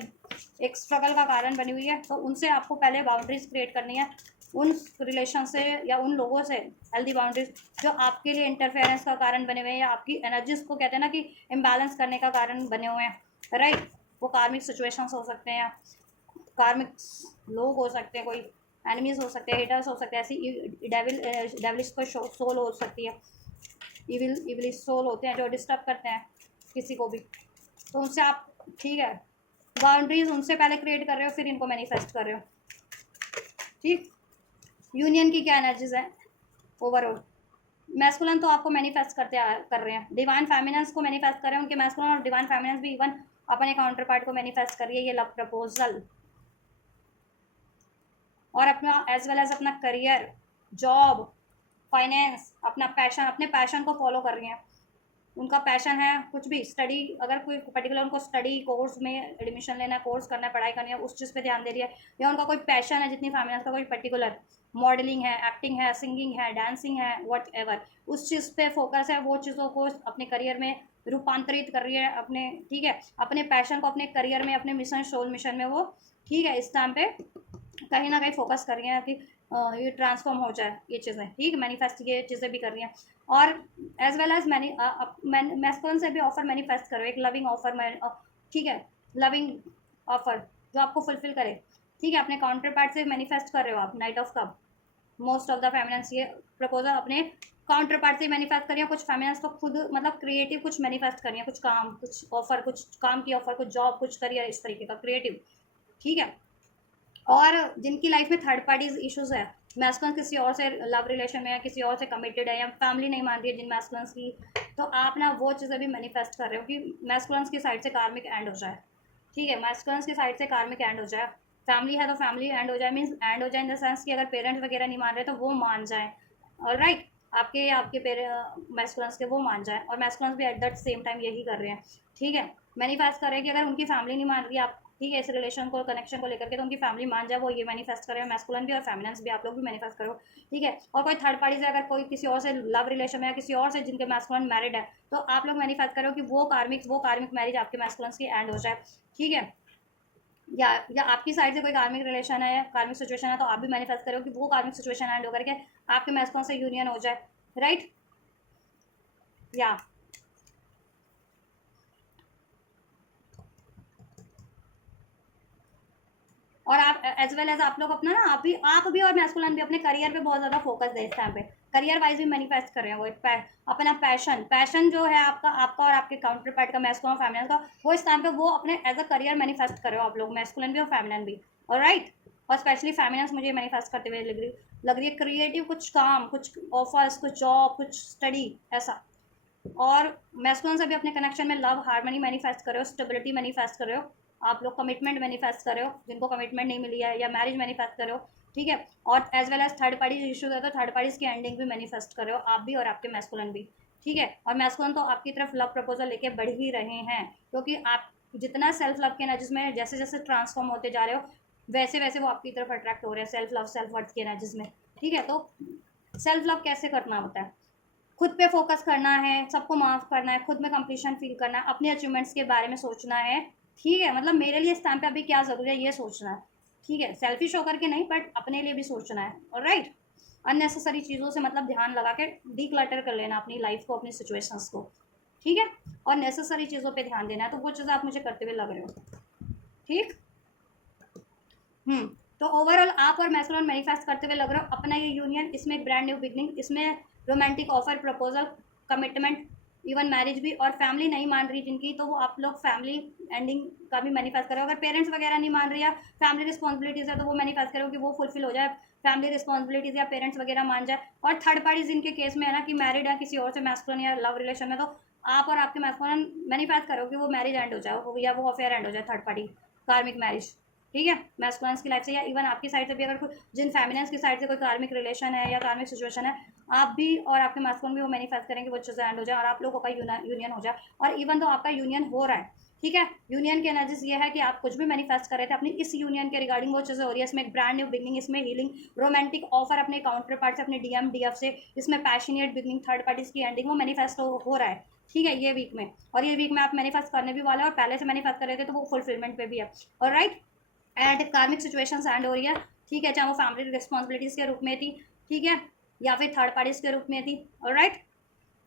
एक स्ट्रगल का कारण बनी हुई है, तो उनसे आपको पहले बाउंड्रीज क्रिएट करनी है, उन रिलेशन से या उन लोगों से, हेल्दी बाउंड्रीज जो आपके लिए इंटरफेरेंस का कारण बने हुए हैं, या आपकी एनर्जीज को कहते हैं ना कि इम्बैलेंस करने का कारण बने हुए हैं, राइट। वो कार्मिक सिचुएशंस हो सकते हैं, या कार्मिक लोग हो सकते हैं, कोई एनिमीज हो सकते हैं, हेटर्स हो सकते हैं, ऐसी डेविलिश कोई सोल हो सकती है, इविलिश सोल होते हैं जो डिस्टर्ब करते हैं किसी को भी, तो उनसे आप, ठीक है, बाउंड्रीज उनसे पहले क्रिएट कर रहे हो, फिर इनको मैनिफेस्ट कर रहे हो, ठीक। यूनियन की क्या एनर्जीज है ओवरऑल? मैस्कुलिन तो आपको मैनिफेस्ट कर रहे हैं, डिवाइन फेमिनिन्स को मैनिफेस्ट कर रहे हैं, उनके मैस्कुलिन और डिवाइन फेमिनिन्स भी इवन अपने काउंटर पार्ट को मैनिफेस्ट करिए, ये लव प्रपोजल, और अपना एज वेल एज अपना करियर, जॉब, फाइनेंस, अपना पैशन, अपने पैशन को फॉलो कर रही हैं। उनका पैशन है कुछ भी, स्टडी, अगर कोई पर्टिकुलर उनको स्टडी कोर्स में एडमिशन लेना है, कोर्स करना है, पढ़ाई करनी है, उस चीज़ पे ध्यान दे रही है, या उनका कोई पैशन है, जितनी फैमिली का कोई पर्टिकुलर मॉडलिंग है, एक्टिंग है, सिंगिंग है, डांसिंग है, वट एवर, उस चीज़ पे फोकस है, वो चीज़ों को अपने करियर में रूपांतरित कर रही है, अपने, ठीक है, अपने पैशन को अपने करियर में, अपने मिशन, सोल मिशन में वो, ठीक है, इस टाइम पे कहीं ना कहीं फोकस कर रही हैं कि ये ट्रांसफॉर्म हो जाए ये चीज़ें, ठीक, मैनिफेस्ट ये चीज़ें भी कर रही हैं। और एज वेल एज मैस्कुलिन से भी ऑफर मैनिफेस्ट करो, एक लविंग ऑफर, ठीक है, लविंग ऑफर जो आपको फुलफिल करे, ठीक है। अपने काउंटर पार्ट से मैनिफेस्ट कर रहे हो आप, night of cup, most of the feminines ये प्रपोजल अपने काउंटर पार्ट से मैनिफेस्ट करिए, कुछ फेमिनिन्स तो खुद मतलब क्रिएटिव कुछ मैनिफेस्ट करिए, कुछ काम, कुछ ऑफर, कुछ काम की ऑफर, कुछ जॉब, कुछ करियर, इस तरीके का क्रिएटिव, ठीक है। और जिनकी लाइफ में थर्ड पार्टीज इश्यूज है, मैस्कुलिन किसी और से लव रिलेशन में है, किसी और से कमिटेड है, या फैमिली नहीं मान रही है जिन मैस्कुलिन्स की, तो आप ना वो चीज़ें भी मैनिफेस्ट कर रहे हो कि मैस्कुलिन्स की साइड से कार्मिक एंड हो जाए, ठीक है, मैस्कुलिन्स की साइड से कार्मिक एंड हो जाए। फैमिली है तो फैमिली एंड हो जाए, मीन्स एंड हो जाए इन द सेंस कि अगर पेरेंट्स वगैरह नहीं मान रहे तो वो मान जाए, और राइट, आपके मैस्कुलिन्स के वो मान जाए, और मैस्कुलिन्स भी एट दैट सेम टाइम यही कर रहे हैं, ठीक है। मैनिफेस्ट कर रहे हैं कि अगर उनकी फैमिली नहीं मान रही आप, ठीक है, इस रिलेशन को, कनेक्शन को लेकर के, तो उनकी फैमिली मान जाए, वो ये मैनिफेस्ट करें, मैस्कुलिन भी और फेमिनिन्स भी, आप लोग भी मैनिफेस्ट करो, ठीक है। और कोई थर्ड पार्टी से अगर कोई किसी और से लव रिलेशन में है, किसी और से जिनके मैस्कुलिन मैरिड है, तो आप लोग मैनिफेस्ट करो कि वो कार्मिक मैरिज आपके मैस्कुलिन्स की एंड हो जाए, ठीक है। या आपकी साइड से कोई कार्मिक रिलेशन है या कार्मिक सिचुएशन है, तो आप भी मैनिफेस्ट करो कि वो कार्मिक सिचुएशन एंड होकर के आपके मैस्कुलिन से यूनियन हो जाए, राइट। या एज वेल एज आप लोग अपना ना आप भी और मैस्कुलिन भी अपने करियर पे बहुत ज़्यादा फोकस दें इस टाइम पे, करियर वाइज भी मैनिफेस्ट कर रहे हैं वो एक अपना पैशन जो है आपका आपका और आपके काउंटर पार्ट का मैस्कुलिन और फेमिनिन का, वो इस टाइम पे वो अपने एज अ करियर मैनिफेस्ट कर रहे हो आप लोग, मैस्कुलिन भी और फेमिनिन भी, ऑलराइट। और स्पेशली फेमिनिन मुझे मैनिफेस्ट करते हुए लग रही है क्रिएटिव कुछ काम, कुछ ऑफर्स, कुछ जॉब, कुछ स्टडी ऐसा। और मैस्कुलिन से भी अपने कनेक्शन में लव हार्मनी मैनिफेस्ट कर रहे हो, स्टेबिलिटी मैनिफेस्ट कर रहे हो, आप लोग कमिटमेंट मैनिफेस्ट कर रहे हो जिनको कमिटमेंट नहीं मिली है, या मैरिज मैनिफेस्ट कर रहे हो, ठीक है। और as well as third party issues है तो थर्ड पार्टीज की एंडिंग भी मैनिफेस्ट कर रहे हो आप भी और आपके मैस्कुलिन भी, ठीक है। और मैस्कुलिन तो आपकी तरफ लव प्रपोजल लेके बढ़ ही रहे हैं, क्योंकि आप जितना सेल्फ लव के एनर्जीज में जैसे जैसे ट्रांसफॉर्म होते जा रहे हो वैसे वैसे वो आपकी तरफ अट्रैक्ट हो रहे हैं, सेल्फ लव सेल्फ वर्थ की एनर्जीज में, ठीक है। तो सेल्फ लव कैसे करना होता है, खुद पे फोकस करना है, सबको माफ़ करना है, खुद में कंप्लीशन फील करना है, अपने अचीवमेंट्स के बारे में सोचना है, ठीक है। मतलब मेरे लिए इस टाइम पे अभी क्या ज़रूरी है ये सोचना है, ठीक है। सेल्फिश होकर के नहीं, बट अपने लिए भी सोचना है, ऑलराइट। अननेसेसरी चीज़ों से मतलब ध्यान लगा के डीक्लटर कर लेना अपनी लाइफ को, अपनी सिचुएशंस को, ठीक है। और नेसेसरी चीज़ों पे ध्यान देना है, तो वो चीज़ें आप मुझे करते हुए लग रहे हो, ठीक। तो ओवरऑल आप और मैस्कुलिन मैनिफेस्ट करते हुए लग रहा हो अपना ये यूनियन, इसमें एक ब्रांड न्यू बिगनिंग, इसमें romantic offer, proposal, commitment, even marriage भी। और फैमिली नहीं मान रही जिनकी, तो वो आप लोग फैमिली एंडिंग का भी मैनिफेस्ट करो। अगर पेरेंट्स वगैरह नहीं मान रही या फैमिली रिस्पॉन्सिबिलिटीज़ है तो वो मैनिफेस्ट करो कि वो फुलफिल हो जाए, फैमिली रिस्पॉन्सिबिलिटीज़ या पेरेंट्स वगैरह मान जाए। और थर्ड पार्टी जिनके केस में है ना कि मैरिड है किसी और से, मैस्कुलिन या लव रिलेशन में, तो आप और आपके मैस्कुलिन मैनिफेस्ट करो कि वो मैरिज एंड हो जाए या वो अफेयर एंड हो जाए, थर्ड पार्टी कार्मिक मैरिज, ठीक है। मैस्कुलिन्स की लाइफ से या इवन आपकी साइड से भी अगर कोई जिन फेमिनिन्स की साइड से कोई कार्मिक रिलेशन है या कार्मिक सिचुएशन है, आप भी और आपके मैस्कुलिन भी वो मैनिफेस्ट करेंगे वो चीज़ें एंड हो जाए और आप लोगों का यूनियन हो जाए। और इवन तो आपका यूनियन हो रहा है, ठीक है, यूनियन की एनर्जीज ये है कि आप कुछ भी मैनिफेस्ट कर रहे थे अपनी इस यूनियन के रिगार्डिंग वो चीज़ें हो रही है, इसमें एक ब्रांड न्यू बिगनिंग, इसमें हीलिंग, रोमांटिक ऑफर अपने काउंटर पार्ट से, अपने डीएम डीएफ से, इसमें पैशनेट बिगनिंग, थर्ड पार्टीज की एंडिंग, वो मैनिफेस्ट हो रहा है, ठीक है, ये वीक में। और ये वीक में आप मैनिफेस्ट करने भी वाले हैं और पहले से मैनिफेस्ट कर रहे थे तो वो फुलफिलमेंट पे भी है, और राइट। एंड कार्मिक सिचुएशंस एंड हो रही है, ठीक है, चाहे वो फैमिली रिस्पॉन्सिबिलिटीज़ के रूप में थी, ठीक है, या फिर थर्ड पार्टीज के रूप में थी, ऑलराइट,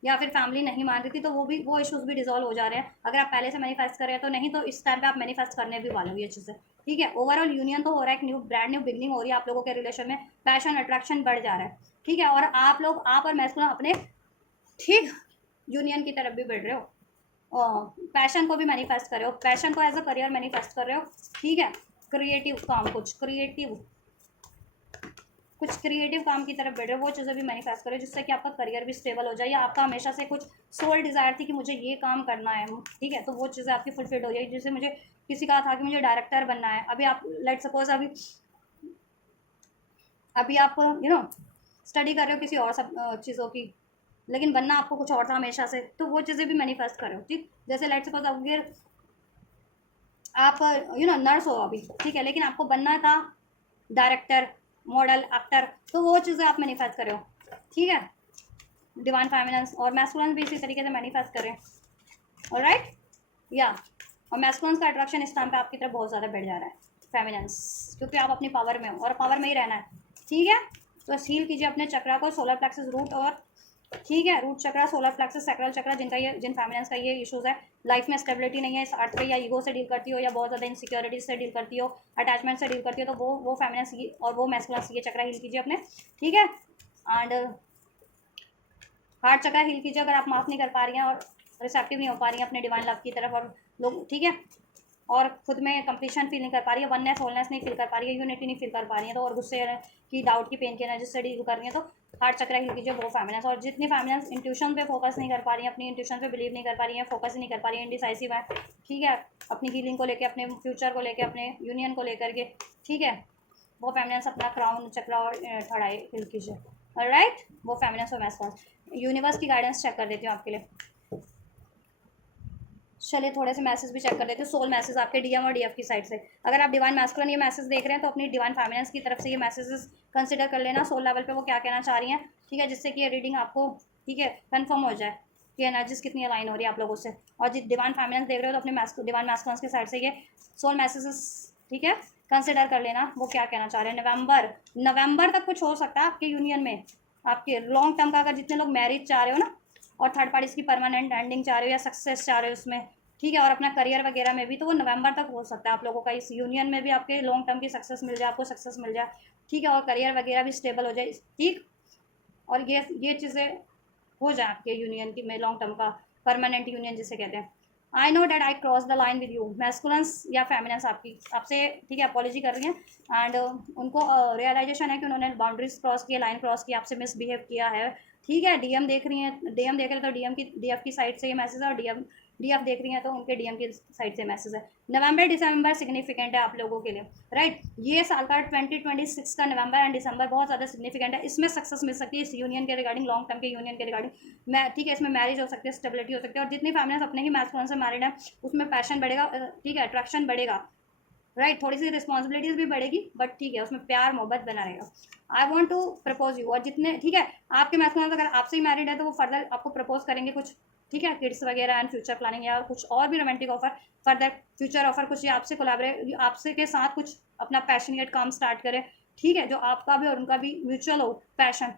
या फिर फैमिली नहीं मान रही थी, तो वो इश्यूज भी डिजॉल्व हो जा रहे हैं। अगर आप पहले से मैनिफेस्ट कर रहे हैं तो नहीं, तो इस टाइम पे आप मैनिफेस्ट करने भी वाले हो ये चीज़ें, ठीक है। ओवरऑल यूनियन तो हो रहा है, एक न्यू ब्रांड न्यू बिगनिंग हो रही है आप लोगों के रिलेशन में, पैशन अट्रैक्शन बढ़ जा रहा है, ठीक है। और आप और मैस्कुलिन अपने ठीक यूनियन की तरफ भी बढ़ रहे हो, पैशन को भी मैनिफेस्ट कर रहे हो, पैशन को एज अ करियर मैनिफेस्ट कर रहे हो, ठीक है। क्रिएटिव काम, कुछ क्रिएटिव काम की तरफ बढ़ रहे हो, वो चीज़ें भी मैनिफेस्ट करो जिससे कि आपका करियर भी स्टेबल हो जाए, या आपका हमेशा से कुछ सोल डिज़ायर थी कि मुझे ये काम करना है, ठीक है, तो वो चीज़ें आपकी फुलफिल हो जाएगी। जैसे मुझे किसी का था कि मुझे डायरेक्टर बनना है, अभी आप लेट सपोज अभी आप स्टडी कर रहे हो किसी और सब चीज़ों की, लेकिन बनना आपको कुछ और था हमेशा से, तो वो चीज़ें भी मैनिफेस्ट करो, ठीक। जैसे लेट सपोज अगर आप नर्स हो अभी, ठीक है, लेकिन आपको बनना था डायरेक्टर, मॉडल, एक्टर, तो वो चीज़ें आप मैनिफेस्ट करो, ठीक है। डिवाइन फेमिनिन्स और मैस्कुलिन भी इसी तरीके से मैनिफेस्ट करें, ऑलराइट, या। और मैस्कुलिन का अट्रैक्शन इस टाइम पे आपकी तरफ बहुत ज़्यादा बढ़ जा रहा है, फेमिनिन्स, क्योंकि आप अपनी पावर में हो और पावर में ही रहना है, ठीक है। तो हील कीजिए अपने चक्रा को, सोलर प्लेक्सस, रूट, और ठीक है, रूट चक्रा, सोलर प्लेक्सस, सैक्रल चक्रा, जिन फेमिनिन्स का ये इशूज़ है, लाइफ में स्टेबिलिटी नहीं है इस अर्थ पे, या ईगो से डील करती हो, या बहुत ज़्यादा इनसिक्योरिटीज से डील करती हो, अटैचमेंट से डील करती हो, तो वो फेमिनिन्स और वो मैस्कुलिन्स ये चक्रा हील कीजिए अपने, ठीक है। एंड हार्ट चक्रा हील कीजिए अगर आप माफ़ नहीं कर पा रही हैं और रिसेप्टिव नहीं हो पा रही हैं अपने डिवाइन लव की तरफ, और लोग, ठीक है, और खुद में कंप्लीशन फील नहीं कर पा रही है, वननेस होलनेस नहीं फील कर पा रही है, यूनिटी नहीं फील कर पा रही है, तो और गुस्से की, डाउट की, पेन की एनर्जी से डील कर रही है, तो हार्ट चक्रा हील कीजिए वो फेमिनिन्स। और जितनी फेमिनिन्स इंट्यूशन पे फोकस नहीं कर पा रही हैं, अपनी इंट्यूशन पे बिलीव नहीं कर पा रही हैं, फोकस नहीं कर पा रही हैं, इनडिसाइसिव है, ठीक है, अपनी हीलिंग को लेके, अपने फ्यूचर को लेके, अपने यूनियन को लेकर के, ठीक है, वो फेमिनिन्स अपना क्राउन चक्रा और थर्ड आई हील कीजिए, ऑलराइट। वो फेमिनिन्स और मैस्कुलिन, यूनिवर्स की गाइडेंस चेक कर देती हूँ आपके लिए। चलिए थोड़े से मैसेज भी चेक कर लेते हैं, सोल मैसेज आपके डीएम और डीएफ की साइड से। अगर आप डिवाइन मैस्कुलिन ये मैसेज देख रहे हैं तो अपनी डिवाइन फेमिनिन्स की तरफ से ये मैसेजेस कंसिडर कर लेना, सोल लेवल पे वो क्या कहना चाह रही हैं, ठीक है, जिससे कि ये रीडिंग आपको, ठीक है, कंफर्म हो जाए कि एनर्जीज कितनी अलाइन हो रही है आप लोगों से। और जिस डिवाइन फेमिनिन्स देख रहे हो तो अपने डिवाइन मैस्कुलिन की साइड से ये सोल मैसेजेस, ठीक है, कंसिडर कर लेना वो क्या कहना चाह रहे हैं। नवंबर तक कुछ हो सकता है आपके यूनियन में, आपके लॉन्ग टर्म का, अगर जितने लोग मैरिज चाह रहे हो ना, और थर्ड पार्टीज की परमानेंट एंडिंग चाह रहे हो या सक्सेस चाह रहे हो उसमें, ठीक है, और अपना करियर वगैरह में भी, तो वो नवंबर तक हो सकता है आप लोगों का इस यूनियन में भी आपके लॉन्ग टर्म की सक्सेस मिल जाए, आपको सक्सेस मिल जाए। ठीक है, और करियर वगैरह भी स्टेबल हो जाए। ठीक, और ये चीज़ें हो जाए आपके यूनियन की में लॉन्ग टर्म का परमानेंट यूनियन जिसे कहते हैं। I know that I cross the line with you, masculines या फेमिनेंस आपकी आपसे, ठीक है, अपॉलॉजी कर रही हैं एंड उनको रियलाइजेशन है कि उन्होंने बाउंड्रीज क्रॉस की, लाइन क्रॉस की, आपसे मिसबिहेव किया है। ठीक है, डीएम देख रही हैं, डीएम देख रहे हैं तो डीएफ की साइड से ये मैसेज है, और डीएफ देख रही हैं तो उनके डीएम की साइड से मैसेज है। नवंबर दिसंबर सिग्निफिकेंट है आप लोगों के लिए, राइट। ये साल का 2026 का नवंबर एंड दिसंबर बहुत ज़्यादा सिग्निफिकेंट है। इसमें सक्सेस मिल सकती है इस यूनियन के रिगार्डिंग, लॉन्ग टर्म के यूनियन के रिगार्डिंग। मैं ठीक है, इसमें मैरिज हो सकती है, स्टेबिलिटी हो सकती है, और जितनी फैमिलीज अपने ही मैथ्स से मैरिड है उसमें पैशन बढ़ेगा, ठीक है, अट्रैक्शन बढ़ेगा, राइट। थोड़ी सी रिस्पॉन्सिबिलिटीज भी बढ़ेगी, बट ठीक है, उसमें प्यार मोहब्बत बना रहेगा। I want to propose you, और जितने, ठीक है, आपके मैथ्स अगर आपसे ही मैरिड है तो वो फर्दर आपको प्रपोज करेंगे कुछ, ठीक है, किड्स वगैरह एंड फ्यूचर प्लानिंग या कुछ और भी romantic offer, further future offer कुछ, या आपसे कोलैबोरेट, आपसे के साथ कुछ अपना पैशनेट काम स्टार्ट करें। ठीक है, जो आपका भी और उनका भी म्यूचुअल हो पैशन,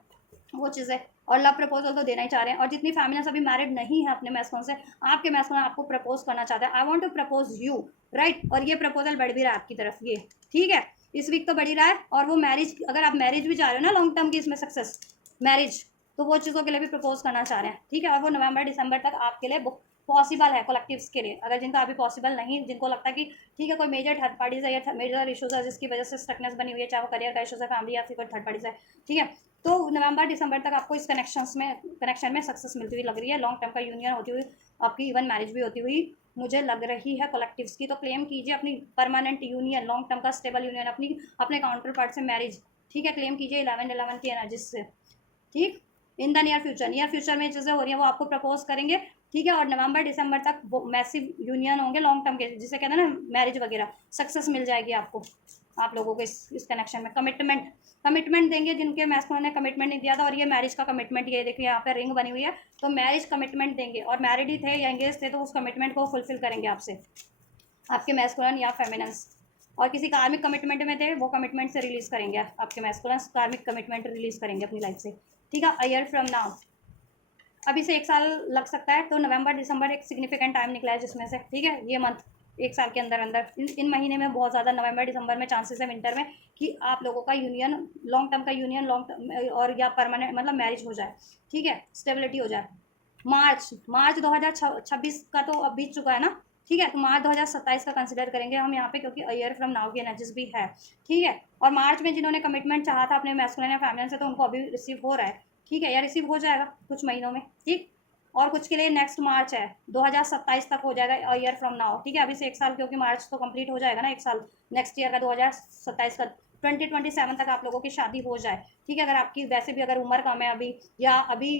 वो चीज़ें। और लव प्रपोजल तो देना ही चाह रहे हैं। और जितनी फैमिलीज अभी मैरिड नहीं है अपने मैस्कॉन से, आपके मैस्कॉन आपको प्रपोज करना चाहता है, I want to propose you, right. और ये प्रपोजल बढ़ भी रहा है आपकी तरफ, ये ठीक है, इस वीक तो बढ़ ही रहा है। और वो मैरिज, अगर आप मैरिज भी चाह रहे हो ना लॉन्ग टर्म की इसमें सक्सेस मैरिज, तो वो चीज़ों के लिए भी प्रपोज करना चाह रहे हैं। ठीक है, और वो नवंबर दिसंबर तक आपके लिए पॉसिबल है कलेक्टिव्स के लिए। अगर जिनका अभी पॉसिबल नहीं, जिनको लगता है कि ठीक है कोई मेजर थर्ड पार्टीज है या मेजर इशूज है जिसकी वजह से स्टकनेस बनी हुई है, चाहे वो करियर का इशूज है, फैमिली या फिर कोई थर्ड पार्टीज है, ठीक है, तो नवंबर दिसंबर तक आपको इस कनेक्शन में सक्सेस मिलती हुई लग रही है। लॉन्ग टर्म का यूनियन होती हुई, आपकी इवन मैरिज भी होती हुई मुझे लग रही है कलेक्टिव्स की। तो क्लेम कीजिए अपनी परमानेंट यूनियन, लॉन्ग टर्म का स्टेबल यूनियन, अपने काउंटर पार्ट से मैरिज। ठीक है, क्लेम कीजिए 11 की एनर्जीज से। ठीक, इन द नियर फ्यूचर में चीज़ें हो रही हैं वो आपको प्रपोज करेंगे। ठीक है, और नवंबर दिसंबर तक वो मैसिव यूनियन होंगे लॉन्ग टर्म के, जिसे कहते हैं ना मैरिज वगैरह, सक्सेस मिल जाएगी आपको, आप लोगों को इस कनेक्शन में। कमिटमेंट देंगे जिनके मैस्कुलिन ने कमिटमेंट नहीं दिया था, और ये मैरिज का कमिटमेंट, ये देखिए यहाँ पे रिंग बनी हुई है, तो मैरिज कमिटमेंट देंगे, और मैरिड ही थे या एंगेज थे तो उस कमिटमेंट को फुलफिल करेंगे आपसे, आपके मैस्कुलिन या फेमिनेंस। और किसी कार्मिक कमिटमेंट में थे, वो कमिटमेंट से रिलीज करेंगे आपके मैस्कुलिन, कार्मिक कमिटमेंट रिलीज करेंगे अपनी लाइफ से। ठीक है, अ ईयर फ्रॉम नाउ, अभी से 1 साल लग सकता है, तो नवंबर दिसंबर एक सिग्निफिकेंट टाइम निकला है जिसमें से, ठीक है, ये मंथ 1 साल के अंदर अंदर इन महीने में बहुत ज़्यादा नवंबर दिसंबर में चांसेस है विंटर में कि आप लोगों का यूनियन, लॉन्ग टर्म का यूनियन, लॉन्ग टर्म और या परमानेंट मतलब मैरिज हो जाए। ठीक है, स्टेबिलिटी हो जाए। मार्च 2026 का तो अब बीत चुका है ना। ठीक है, तो मार्च 2027 का कंसिडर करेंगे हम यहाँ पे, क्योंकि ईयर फ्रॉम नाउ की एनर्जीज भी है। ठीक है, और मार्च में जिन्होंने कमिटमेंट चाहा था अपने मैस्कुलिन या फेमिनिन से, तो उनको अभी रिसीव हो रहा है। ठीक है, या रिसीव हो जाएगा कुछ महीनों में। ठीक, और कुछ के लिए नेक्स्ट मार्च है, 2027 तक हो जाएगा ईयर फ्रॉम नाउ। ठीक है, अभी से 1 साल, क्योंकि मार्च तो कंप्लीट हो जाएगा ना 1 साल, नेक्स्ट ईयर का 2027 का 2027 तक आप लोगों की शादी हो जाए। ठीक है, अगर आपकी वैसे भी अगर उम्र कम है अभी, या अभी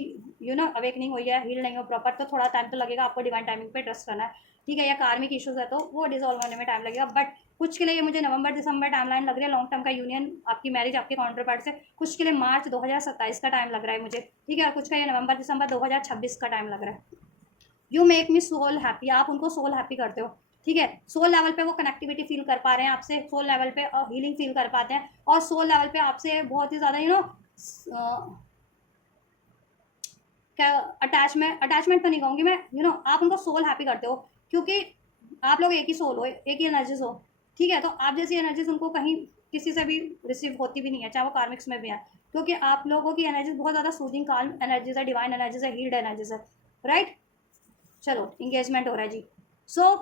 अवेकनिंग हुई है, हील नहीं हो प्रॉपर, तो थोड़ा टाइम तो लगेगा आपको डिवाइन टाइमिंग पे ट्रस्ट करना है। ठीक है, या कार्मिक इश्यूज है तो वो डिजोल्व होने में टाइम लगेगा, बट कुछ के लिए ये मुझे नवंबर दिसंबर टाइमलाइन लग रही है लॉन्ग टर्म का यूनियन, आपकी मैरिज आपके काउंटर पार्ट से। कुछ के लिए मार्च 2027 का टाइम लग रहा है मुझे। ठीक है, और कुछ का ये नवंबर दिसंबर 2026 का टाइम लग रहा है। You make me soul happy, आप उनको सोल हैप्पी करते हो। ठीक है, सोल लेवल पे वो कनेक्टिविटी फील कर पा रहे हैं आपसे, सोल लेवल पे हीलिंग फील कर पाते हैं, और सोल लेवल पे आपसे बहुत ही ज़्यादा क्या अटैचमेंट तो नहीं कहूँगी मैं, आप उनको सोल हैप्पी करते हो, क्योंकि आप लोग एक ही सोल हो, एक ही एनर्जीज हो। ठीक है, तो आप जैसी एनर्जीज उनको कहीं किसी से भी रिसीव होती भी नहीं है, चाहे वो कार्मिक्स में भी है, क्योंकि आप लोगों की एनर्जीज बहुत ज़्यादा सूदिंग काल्म एनर्जीज है, डिवाइन एनर्जीज है, हील्ड एनर्जीज है, राइट। चलो, इंगेजमेंट हो रहा है जी। सो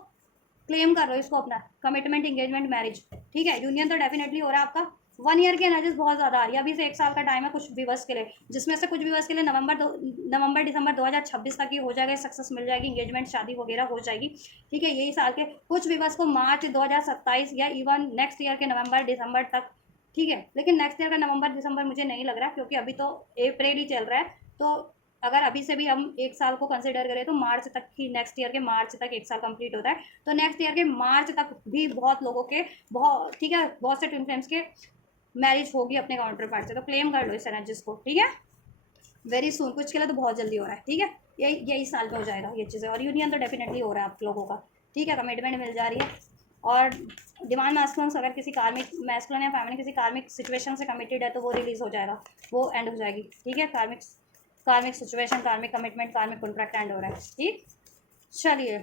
क्लेम कर लो इसको अपना, कमिटमेंट, इंगेजमेंट, मैरिज। ठीक है, यूनियन तो डेफिनेटली हो रहा है आपका। 1 ईयर की एनर्जीज बहुत ज़्यादा आ रही है, अभी से 1 साल का टाइम है कुछ व्यूवर्स के लिए, जिसमें से कुछ व्यूवर्स के लिए नवंबर दिसंबर 2026 तक ही हो जाएगा, सक्सेस मिल जाएगी, इंगेजमेंट शादी वगैरह हो जाएगी। ठीक है, यही साल के कुछ व्यूवर्स को मार्च 2027 या इवन नेक्स्ट ईयर के नवंबर दिसंबर तक। ठीक है, लेकिन नेक्स्ट ईयर का नवंबर दिसंबर मुझे नहीं लग रहा, क्योंकि अभी तो अप्रैल ही चल रहा है, तो अगर अभी से भी हम 1 साल को कंसिडर करें तो मार्च तक ही, नेक्स्ट ईयर के मार्च तक 1 साल कंप्लीट होता है, तो नेक्स्ट ईयर के मार्च तक भी बहुत लोगों के ठीक है, बहुत से ट्विन फ्लेम्स के मैरिज होगी अपने काउंटर पार्ट से, तो क्लेम कर लो इस एनर्जीज को। ठीक है, वेरी सुन, कुछ के लिए तो बहुत जल्दी हो रहा है। ठीक है, यही साल में हो जाएगा ये चीज़ें, और यूनियन तो डेफिनेटली हो रहा है आप लोगों का। ठीक है, कमिटमेंट मिल जा रही है, और डिमांड मैस्कुलिन अगर किसी कार्मिक मैस्कुलिन या फैमिली किसी कार्मिक सिचुएशन से कमिटेड है तो वो रिलीज हो जाएगा, वो एंड हो जाएगी। ठीक है, कार्मिक सिचुएशन, कार्मिक कमिटमेंट, कार्मिक कॉन्ट्रैक्ट एंड हो रहा है। ठीक, चलिए,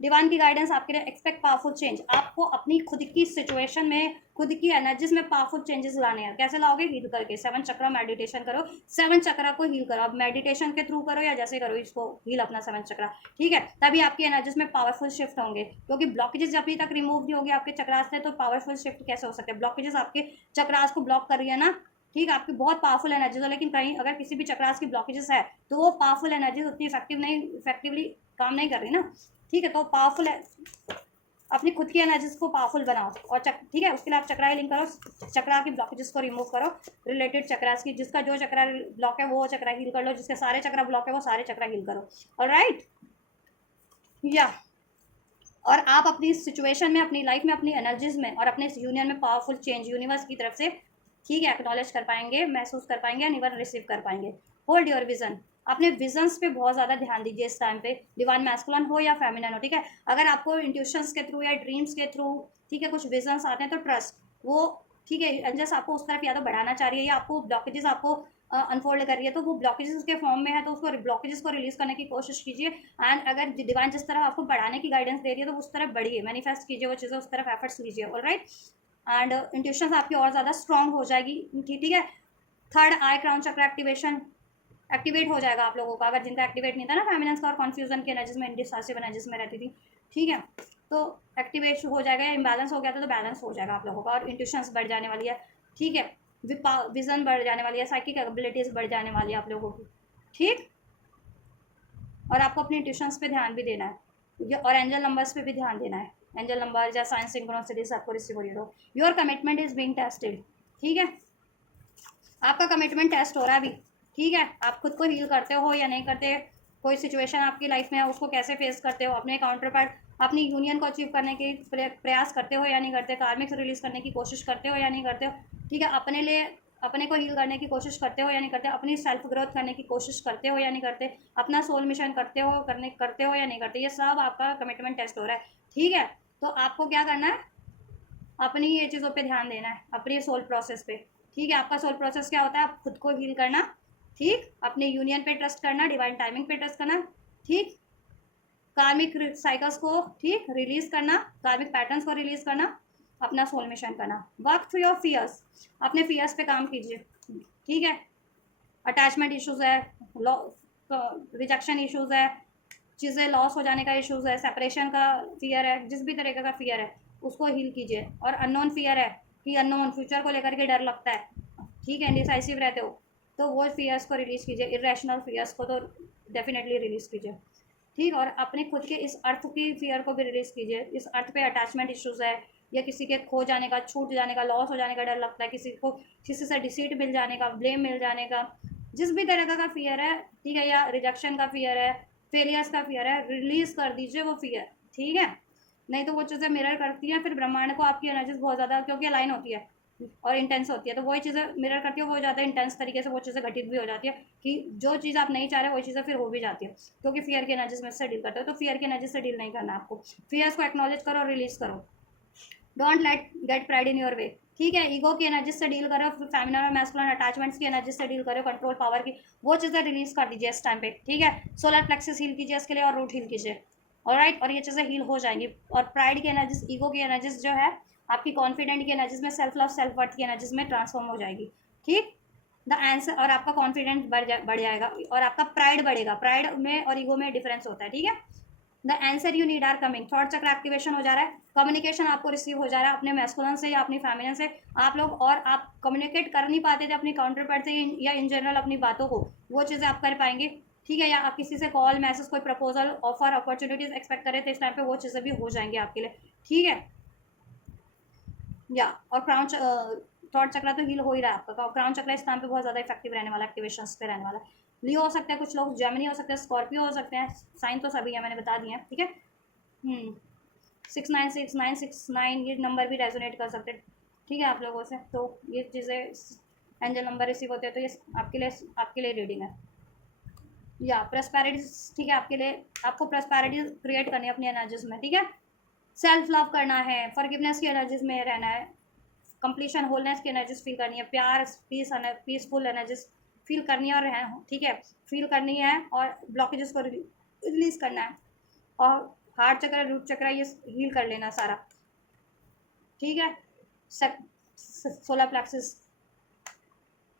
डिवाइन की गाइडेंस आपके लिए, एक्सपेक्ट पावरफुल चेंज। आपको अपनी खुद की सिचुएशन में, खुद की एनर्जीज में पावरफुल चेंजेस लाने हैं। कैसे लाओगे? हील करके। 7 चक्रा मेडिटेशन करो, 7 चक्रा को हील करो। अब मेडिटेशन के थ्रू करो या जैसे करो, इसको हील अपना 7 चक्रा, ठीक है। तभी आपकी एनर्जीज में पावरफुल शिफ्ट होंगे, क्योंकि ब्लॉकेजेस जब अभी तक रिमूव नहीं होगी आपके चक्रास से, तो पावरफुल शिफ्ट कैसे हो सकते हैं? ब्लॉकेजेस आपके चक्रास को ब्लॉक कर रही है ना, ठीक है। आपकी बहुत पावरफुल एनर्जीज हो, लेकिन कहीं अगर किसी भी चक्रास की ब्लॉकेजेस है तो वो पावरफुल एनर्जीज उतनी इफेक्टिवली काम नहीं कर रही ना, ठीक है। तो पावरफुल अपनी खुद की एनर्जीज को पावरफुल बनाओ और ठीक है। उसके लिए आप चक्रा लिंक करो, चक्रा की ब्लॉकेजेस को रिमूव करो, रिलेटेड चक्रास की, जिसका जो चक्रा ब्लॉक है वो चक्रा हील कर लो, जिसके सारे चक्रा ब्लॉक है वो सारे चक्रा हील करो। ऑलराइट, या और आप अपनी सिचुएशन में, अपनी लाइफ में, अपनी एनर्जीज में और अपने यूनियन में पावरफुल चेंज यूनिवर्स की तरफ से, ठीक है, एक्नॉलेज कर पाएंगे, महसूस कर पाएंगे, एंड इवन रिसीव कर पाएंगे। Hold your vision. अपने विजन्स पे बहुत ज़्यादा ध्यान दीजिए इस टाइम पे, डिवाइन मैस्कुलिन हो या फेमिनिन हो, ठीक है। अगर आपको इंट्यूशंस के थ्रू या ड्रीम्स के थ्रू, ठीक है, कुछ विजन्स आते हैं तो ट्रस्ट वो, ठीक है, एंजल्स आपको उस तरफ या तो बढ़ाना चाह रही है या आपको ब्लॉकेजेस आपको अनफोल्ड कर रही है, तो वो ब्लॉकेजेस के फॉर्म में है, तो उसको ब्लॉकेजेस को रिलीज करने की कोशिश कीजिए। एंड अगर डिवाइन जिस तरफ आपको बढ़ाने की गाइडेंस दे रही है तो उस तरफ बढ़िए, मैनिफेस्ट कीजिए वो चीज़ें, उस तरफ एफर्ट्स लीजिए। ऑलराइट, एंड इंट्यूशन आपकी और ज़्यादा स्ट्रांग हो जाएगी, ठीक है। थर्ड आई क्राउन चक्र एक्टिवेशन एक्टिवेट हो जाएगा आप लोगों का, अगर जिनका एक्टिवेट नहीं था ना फेमिनिन्स का और कन्फ्यूजन की एनर्जीज में, इंडिसाइसिव एनर्जीज में रहती थी, ठीक है, तो एक्टिवेट हो जाएगा। या इम्बैलेंस हो गया था तो बैलेंस हो जाएगा आप लोगों का, और इंट्यूशंस बढ़ जाने वाली है, ठीक है, विजन बढ़ जाने वाली है, साइकिक एबिलिटीज बढ़ जाने वाली है आप लोगों की, ठीक। और आपको अपनी ट्यूशंस पे ध्यान भी देना है, और एंजल नंबर्स पे भी ध्यान देना है। एंजल नंबर या साइंस सिंक्रोनिसिटीज आपको रिसीव हो रही हो। Your commitment is being tested, ठीक है, आपका कमिटमेंट टेस्ट हो रहा है अभी, ठीक है। आप खुद को हील करते हो या नहीं करते, कोई सिचुएशन आपकी लाइफ में है उसको कैसे फेस करते हो, अपने काउंटर पार्ट, अपनी यूनियन को अचीव करने के प्रयास करते हो या नहीं करते, कार्मिक रिलीज करने की कोशिश करते हो या नहीं करते हो, ठीक है। अपने लिए, अपने को हील करने की कोशिश करते हो या नहीं करते, अपनी सेल्फ ग्रोथ करने की कोशिश करते हो या नहीं करते, अपना सोल मिशन करते हो या नहीं करते, ये सब आपका कमिटमेंट टेस्ट हो रहा है, ठीक है। तो आपको क्या करना है? अपनी ये चीज़ों पे ध्यान देना है, अपनी सोल प्रोसेस पे, ठीक है। आपका सोल प्रोसेस क्या होता है? आप खुद को हील करना, ठीक, अपने यूनियन पे ट्रस्ट करना, डिवाइन टाइमिंग पे ट्रस्ट करना, ठीक, कार्मिक साइकिल्स को, ठीक, रिलीज करना, कार्मिक पैटर्न्स को रिलीज करना, अपना सोल मिशन करना। वर्क थ्रू योर फियर्स, अपने फियर्स पे काम कीजिए, ठीक है। अटैचमेंट इश्यूज है, रिजेक्शन इश्यूज है, चीज़ें लॉस हो जाने का इश्यूज है, सेपरेशन का फियर है, जिस भी तरीके का फियर है उसको हील कीजिए। और अननोन फियर है कि अननोन फ्यूचर को लेकर के डर लगता है, ठीक है, इंडिसाइसिव रहते हो, तो वो फियर्स को रिलीज कीजिए, इरेशनल फियर्स को तो डेफिनेटली रिलीज कीजिए, ठीक। और अपने खुद के इस अर्थ की फियर को भी रिलीज कीजिए। इस अर्थ पे अटैचमेंट इश्यूज है, या किसी के खो जाने का, छूट जाने का, लॉस हो जाने का डर लगता है, किसी को किसी से डिसीट मिल जाने का, ब्लेम मिल जाने का, जिस भी तरह का फियर है, ठीक है, या रिजेक्शन का फियर है, फेलियर्स का फियर है, रिलीज कर दीजिए वो फियर, ठीक है। नहीं तो वो चीज़ें मिरर करती हैं फिर ब्रह्मांड को, आपकी एनर्जीज बहुत ज़्यादा, क्योंकि अलाइन होती है और इंटेंस होती है, तो वही चीज़ें मिरर करती है, वो ज़्यादा इंटेंस तरीके से वो चीज़ें घटित भी हो जाती है, कि जो चीज़ आप नहीं चाह रहे वही चीज़ें फिर हो भी जाती है, क्योंकि फियर की एनर्जीज में से डील करते हो। तो फियर की एनर्जी से डील नहीं करना आपको, फियर्स को एक्नॉलेज करो और रिलीज करो। Don't let get pride in your way, ठीक है। ईगो की एनर्जी से डील करो, फेमिनिन और मैस्कुलिन अटैचमेंट्स की एनर्जी से डील करो, कंट्रोल पावर की, वो चीज़ें रिलीज कर दीजिए इस टाइम पे, ठीक है। सोलर प्लेक्सस हील कीजिए इसके लिए, और रूट हील कीजिए, ऑलराइट, और ये चीज़ें हील हो जाएंगी। और प्राइड की एनर्जीज, ईगो की एनर्जीज जो है आपकी कॉन्फिडेंट की एनर्जीज में, सेल्फ लव, सेल्फ वर्थ की एनर्जीज में ट्रांसफॉर्म हो जाएगी, ठीक। द आंसर, और आपका कॉन्फिडेंस बढ़ जाएगा, और आपका प्राइड बढ़ेगा। प्राइड में और ईगो में डिफरेंस होता है, ठीक है। The answer you need are coming, थॉट चक्र एक्टिवेशन हो जा रहा है, कम्युनिकेशन आपको रिसीव हो जा रहा है अपने मैस्कुलिन से या अपनी फेमिनिन से। आप लोग, और आप कम्युनिकेट कर नहीं पाते थे अपनी काउंटर पार्ट से या इन जनरल अपनी बातों को, वो चीज़ें आप कर पाएंगे, ठीक है। या आप किसी से कॉल, मैसेज, कोई प्रपोजल, ऑफर, अपॉर्चुनिटीज एक्सपेक्ट करें तो इस टाइम पे वो चीज़ें भी हो जाएंगी आपके लिए, ठीक है। या और क्राउन थॉट चक्र तो हील हो ही रहा है आपका, क्राउन चक्र इस टाइम पे बहुत ज़्यादा इफेक्टिव रहने वाला है, एक्टिवेशंस पे रहने वाला है। लियो हो सकते हैं कुछ लोग, जेमिनी हो सकते हैं, स्कॉर्पियो हो सकते हैं, साइन तो सभी है, मैंने बता दिए हैं, ठीक है। 696969 ये नंबर भी रेजोनेट कर सकते हैं, ठीक है, आप लोगों से। तो ये चीज़ें एंजल नंबर रिसीव होते हैं, तो ये आपके लिए रीडिंग है। या प्रस्पैरिटी, ठीक है, आपके लिए, आपको प्रस्पैरिटी क्रिएट करनी है अपनी एनर्जीज में, ठीक है। सेल्फ लव करना है, फॉरगिवनेस की एनर्जीज में रहना है, कंप्लीशन, होलनेस की एनर्जीज फील करनी है, प्यार, पीसफुल एनर्जीज फील करनी है, और है, ठीक है, फील करनी है, और ब्लॉकेजेस को रिलीज करना है, और हार्ट चक्र, रूट चक्र, ये हील कर लेना सारा, ठीक है। Solar plexus,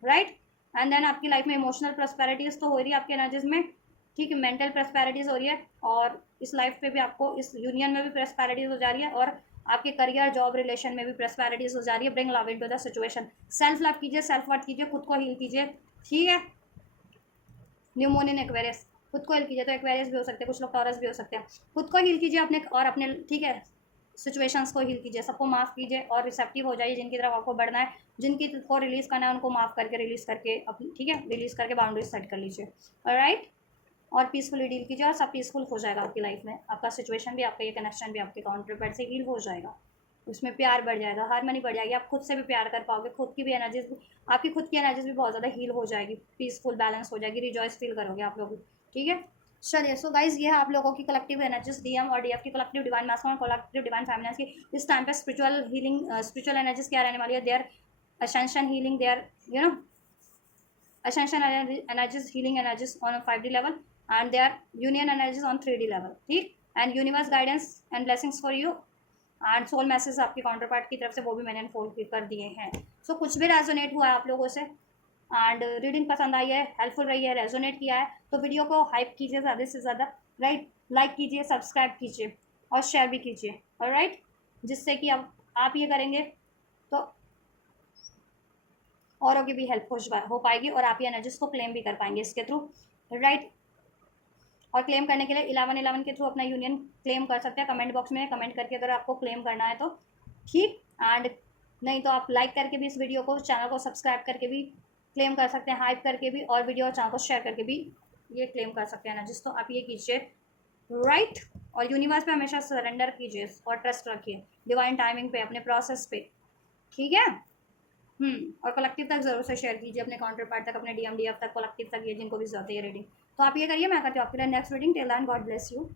right. And then आपकी लाइफ में इमोशनल प्रॉस्पेरिटीज तो हो रही है आपके एनर्जीज में, ठीक है। मेंटल प्रॉस्पेरिटीज हो रही है, और इस लाइफ पे भी आपको, इस यूनियन में भी प्रॉस्पेरिटीज हो जा रही है, और आपके करियर, जॉब, रिलेशन में भी प्रॉस्पेरिटीज हो जा रही है। Bring love into the situation. Self love कीजिए, सेल्फ वर्थ कीजिए, खुद को हील कीजिए, ठीक है। न्यू मून इन एक्वेरियस, खुद को हील कीजिए, तो एक्वेरियस भी हो सकते हैं, कुछ लोग टॉरस भी हो सकते हैं। खुद को हील कीजिए अपने, और अपने, ठीक है, सिचुएशंस को हील कीजिए, सबको माफ़ कीजिए और रिसेप्टिव हो जाइए। जिनकी तरफ आपको बढ़ना है, जिनकी को रिलीज़ करना है, उनको माफ़ करके, रिलीज़ करके अपनी, ठीक है, रिलीज़ करके बाउंड्रीज सेट कर लीजिए, राइट। और पीसफुली डील कीजिए, और सब पीसफुल हो जाएगा आपकी लाइफ में। आपका सिचुएशन भी, आपका ये कनेक्शन भी आपके काउंटर पार्ट से हील हो जाएगा। उसमें प्यार बढ़ जाएगा, हारमनी बढ़ जाएगी, आप खुद से भी प्यार कर पाओगे, खुद की भी एनर्जीज, आपकी खुद की एनर्जीज भी बहुत ज़्यादा हील हो जाएगी, पीसफुल, बैलेंस हो जाएगी, रिजॉइस फील करोगे आप लोग, ठीक है। चलिए, सो गाइज, ये है आप लोगों की कलेक्टिव एनर्जीज, डीएम और डीएफ की, कलेक्टिव डिवाइन मास्कुलिन और कलेक्टिव डिवाइन फेमिनिन की इस टाइम पे स्पिरिचुअल हीलिंग, स्पिरिचुअल एनर्जीज क्या रहने वाली है। Their ascension healing, their, you know, ascension energies, healing energies on a 5D level, and their union energies on 3D level, ठीक। And universe guidance and blessings for you, and soul message आपके counterpart की तरफ से, वो भी मैंने unfold कर दिए हैं। सो कुछ भी रेजोनेट हुआ है आप लोगों से, एंड रीडिंग पसंद आई है, हेल्पफुल रही है, रेजोनेट किया है, तो वीडियो को हाइप कीजिए ज़्यादा से ज़्यादा, राइट। लाइक कीजिए, सब्सक्राइब कीजिए, और शेयर भी कीजिए, राइट। जिससे कि अब आप ये करेंगे तो औरों की भी हेल्प हो पाएगी, और आप ये एनर्जीज को क्लेम भी कर पाएंगे इसके थ्रू, राइट। और क्लेम करने के लिए 1111 के थ्रू अपना यूनियन क्लेम कर सकते हैं। कमेंट बॉक्स में कमेंट करके अगर आपको क्लेम करना है तो, ठीक। एंड नहीं तो आप लाइक करके भी इस वीडियो को, चैनल को सब्सक्राइब करके भी क्लेम कर सकते हैं, हाइप करके भी, और वीडियो और चैनल को शेयर करके भी ये क्लेम कर सकते हैं एनर्जीज। तो आप ये कीजिए, राइट। और यूनिवर्स पे हमेशा सरेंडर कीजिए और ट्रस्ट रखिए डिवाइन टाइमिंग पे, अपने प्रोसेस पे, ठीक है। और कलेक्टिव तक जरूर से शेयर कीजिए, अपने काउंटर पार्ट तक, अपने डीएम डीएफ तक, कलेक्टिव तक, ये जिनको भी जरूरत है ये रीडिंग। तो आप ये करिए, मैं करती हूँ आपके लिए next reading. Till then, God bless you.